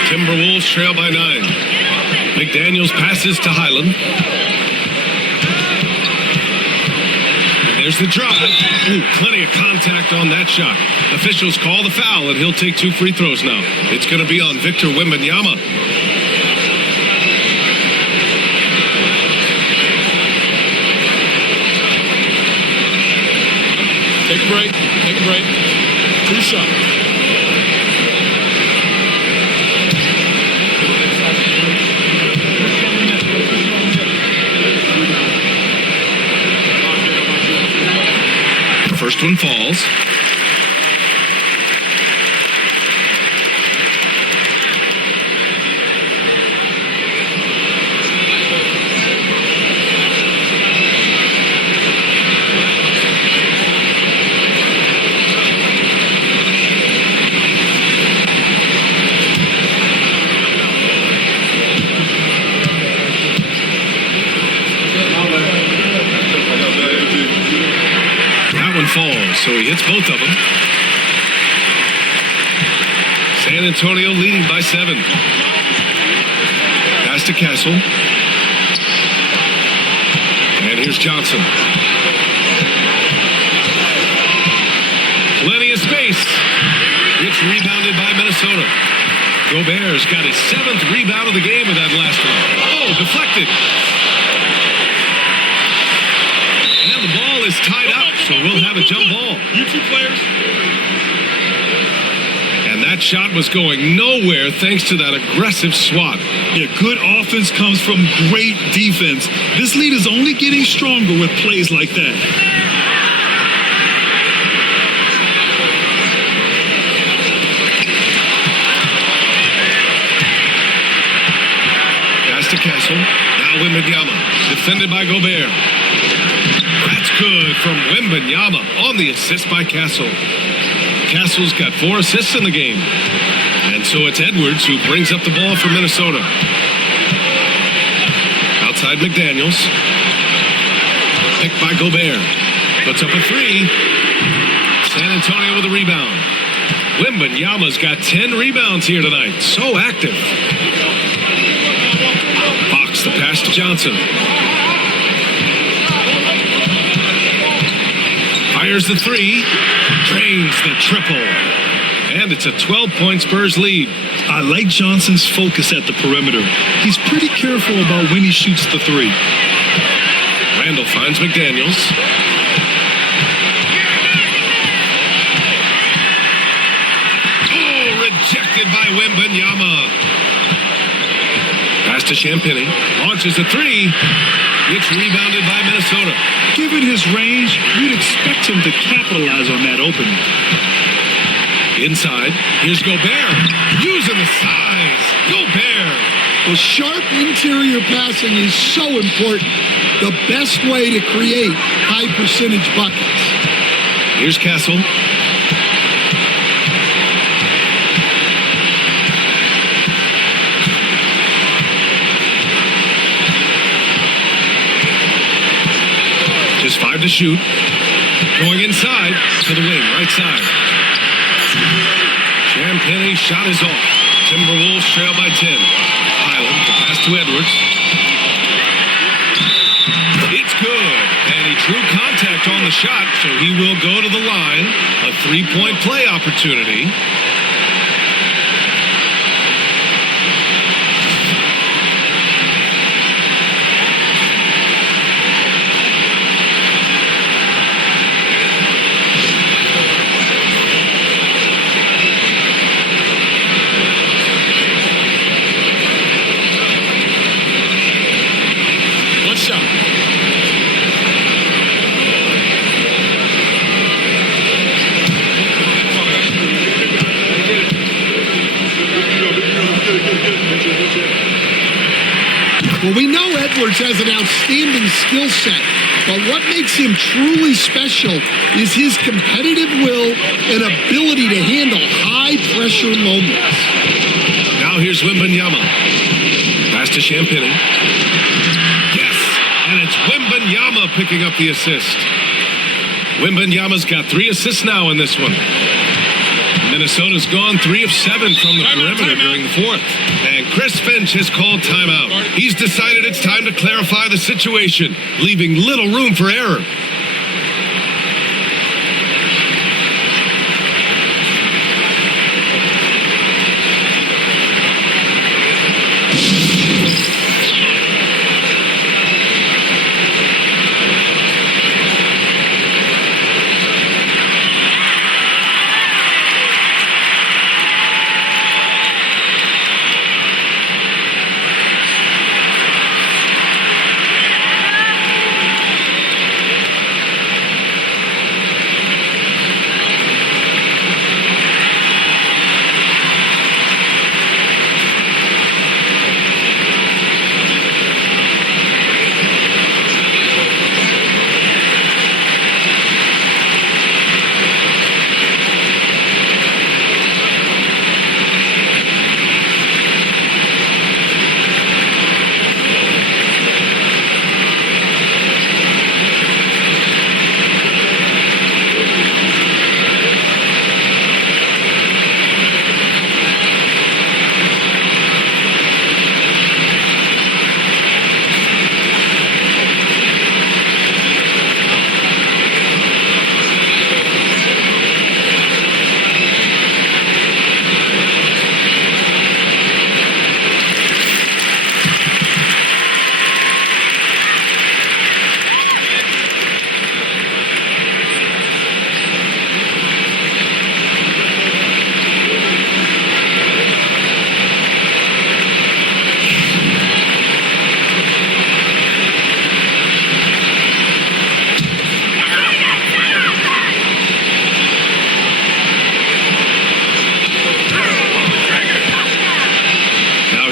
Timberwolves trail by 9. McDaniels passes to Highland. And there's the drive. Ooh, plenty of contact on that shot. Officials call the foul, and he'll take 2 free throws now. It's going to be on Victor Wembanyama. Take a break. Take a break. 2 shots. First one falls. so he hits both of them. San Antonio leading by 7. Pass to Castle. And here's Johnson. Plenty of space. It's rebounded by Minnesota. Gobert's got his 7th rebound of the game with that last one. Oh, deflected. And the ball is tied up, so we'll have a jump ball. You two players. And that shot was going nowhere thanks to that aggressive swat. Yeah, good offense comes from great defense. This lead is only getting stronger with plays like that. To Castle. Now Wembanyama. Defended by Gobert. That's good from Wembanyama on the assist by Castle. Castle's got 4 assists in the game. And so it's Edwards who brings up the ball for Minnesota. Outside McDaniels. Picked by Gobert. Puts up a 3. San Antonio with a rebound. Wembanyama's got 10 rebounds here tonight. So active. The pass to Johnson. Fires the 3. Drains the triple. And it's a 12-point Spurs lead. I like Johnson's focus at the perimeter. He's pretty careful about when he shoots the 3. Randall finds McDaniels. Oh, rejected by Wembanyama. Pass to Champagny. Launches a 3. It's rebounded by Minnesota. Given his range, you'd expect him to capitalize on that opening. Inside. Here's Gobert. Using the size. Gobert. Well, sharp interior passing is so important. The best way to create high percentage buckets. Here's Castle. Just 5 to shoot. Going inside to the wing, right side. Champagny shot is off. Timberwolves trail by 10. Highland, the pass to Edwards. It's good. And he drew contact on the shot, so he will go to the line. A 3-point play opportunity. Well, we know Edwards has an outstanding skill set, but what makes him truly special is his competitive will and ability to handle high-pressure moments. Now here's Wembanyama. Pass to Champagny. Yes, and it's Wembanyama picking up the assist. Wembanyama's got 3 assists now in this one. Minnesota's gone 3 of 7 from the perimeter during the 4th. And Chris Finch has called timeout. He's decided it's time to clarify the situation, leaving little room for error.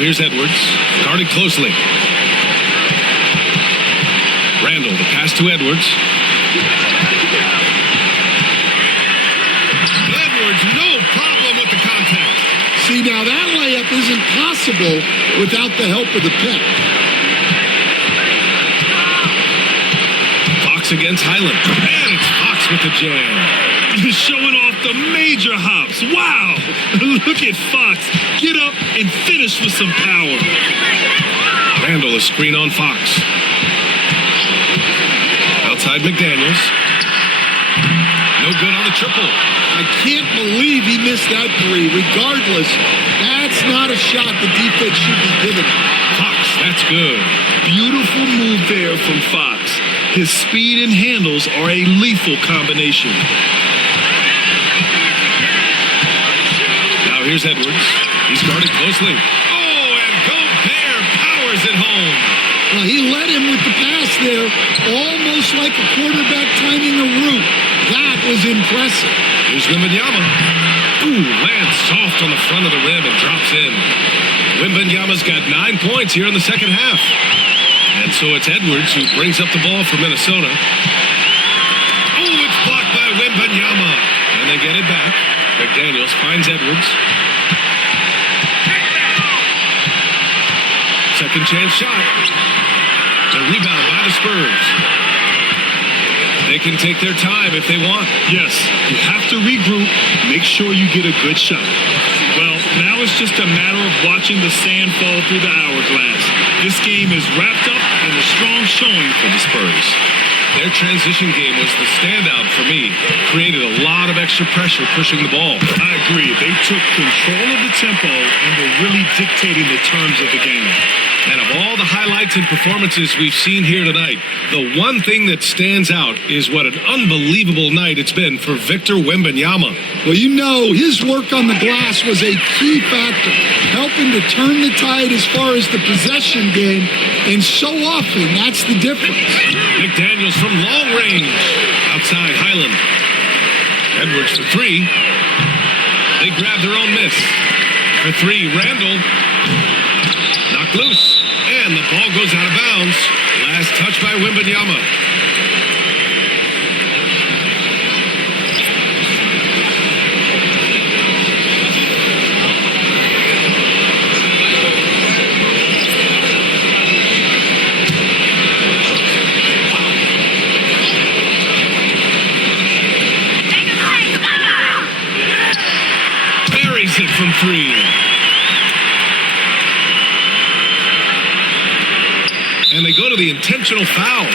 here's Edwards, guarded closely. Randall, the pass to Edwards. Edwards, no problem with the contact. See, now that layup isn't possible without the help of the pick. Fox against Highland. And it's Fox with the jam. He's showing off the major hops. Wow. Look at Fox. Get up and finish with some power. Randall, a screen on Fox. Outside McDaniels. No good on the triple. I can't believe he missed that three. Regardless, that's not a shot the defense should be giving. Fox, that's good. Beautiful move there from Fox. His speed and handles are a lethal combination. Now here's Edwards. He's guarded closely. Oh, and Gobert powers it home. Well, he led him with the pass there, almost like a quarterback timing a route. That was impressive. Here's Wembanyama. Ooh, lands soft on the front of the rim and drops in. Wembanyama's got 9 points here in the second half. And so it's Edwards who brings up the ball for Minnesota. Oh, it's blocked by Wembanyama. And they get it back. McDaniels finds Edwards. Second chance shot. The rebound by the Spurs. They can take their time if they want. Yes, you have to regroup, make sure you get a good shot. Well, now it's just a matter of watching the sand fall through the hourglass. This game is wrapped up in a strong showing for the Spurs. Their transition game was the standout for me. Created a lot of extra pressure pushing the ball. I agree. They took control of the tempo and were really dictating the terms of the game. And of all the highlights and performances we've seen here tonight, the one thing that stands out is what an unbelievable night it's been for Victor Wembanyama. Well, you know, his work on the glass was a key factor, helping to turn the tide as far as the possession game, and so often that's the difference. McDaniels from long range. Outside Highland. Edwards for three. They grab their own miss. For three, Randall. Knocked loose. And the ball goes out of bounds. Last touch by Wembanyama. Buries it from three. And they go to the intentional foul.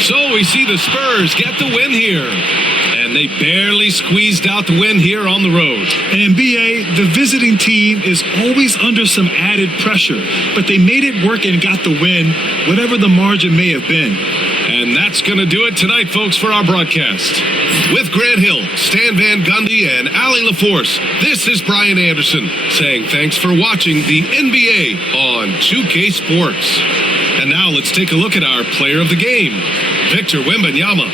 So we see the Spurs get the win here. And they barely squeezed out the win here on the road. And B.A., the visiting team is always under some added pressure, but they made it work and got the win, whatever the margin may have been. And that's going to do it tonight, folks, for our broadcast. With Grant Hill, Stan Van Gundy, and Allie LaForce, this is Brian Anderson saying thanks for watching the NBA on 2K Sports. And now let's take a look at our player of the game, Victor Wembanyama.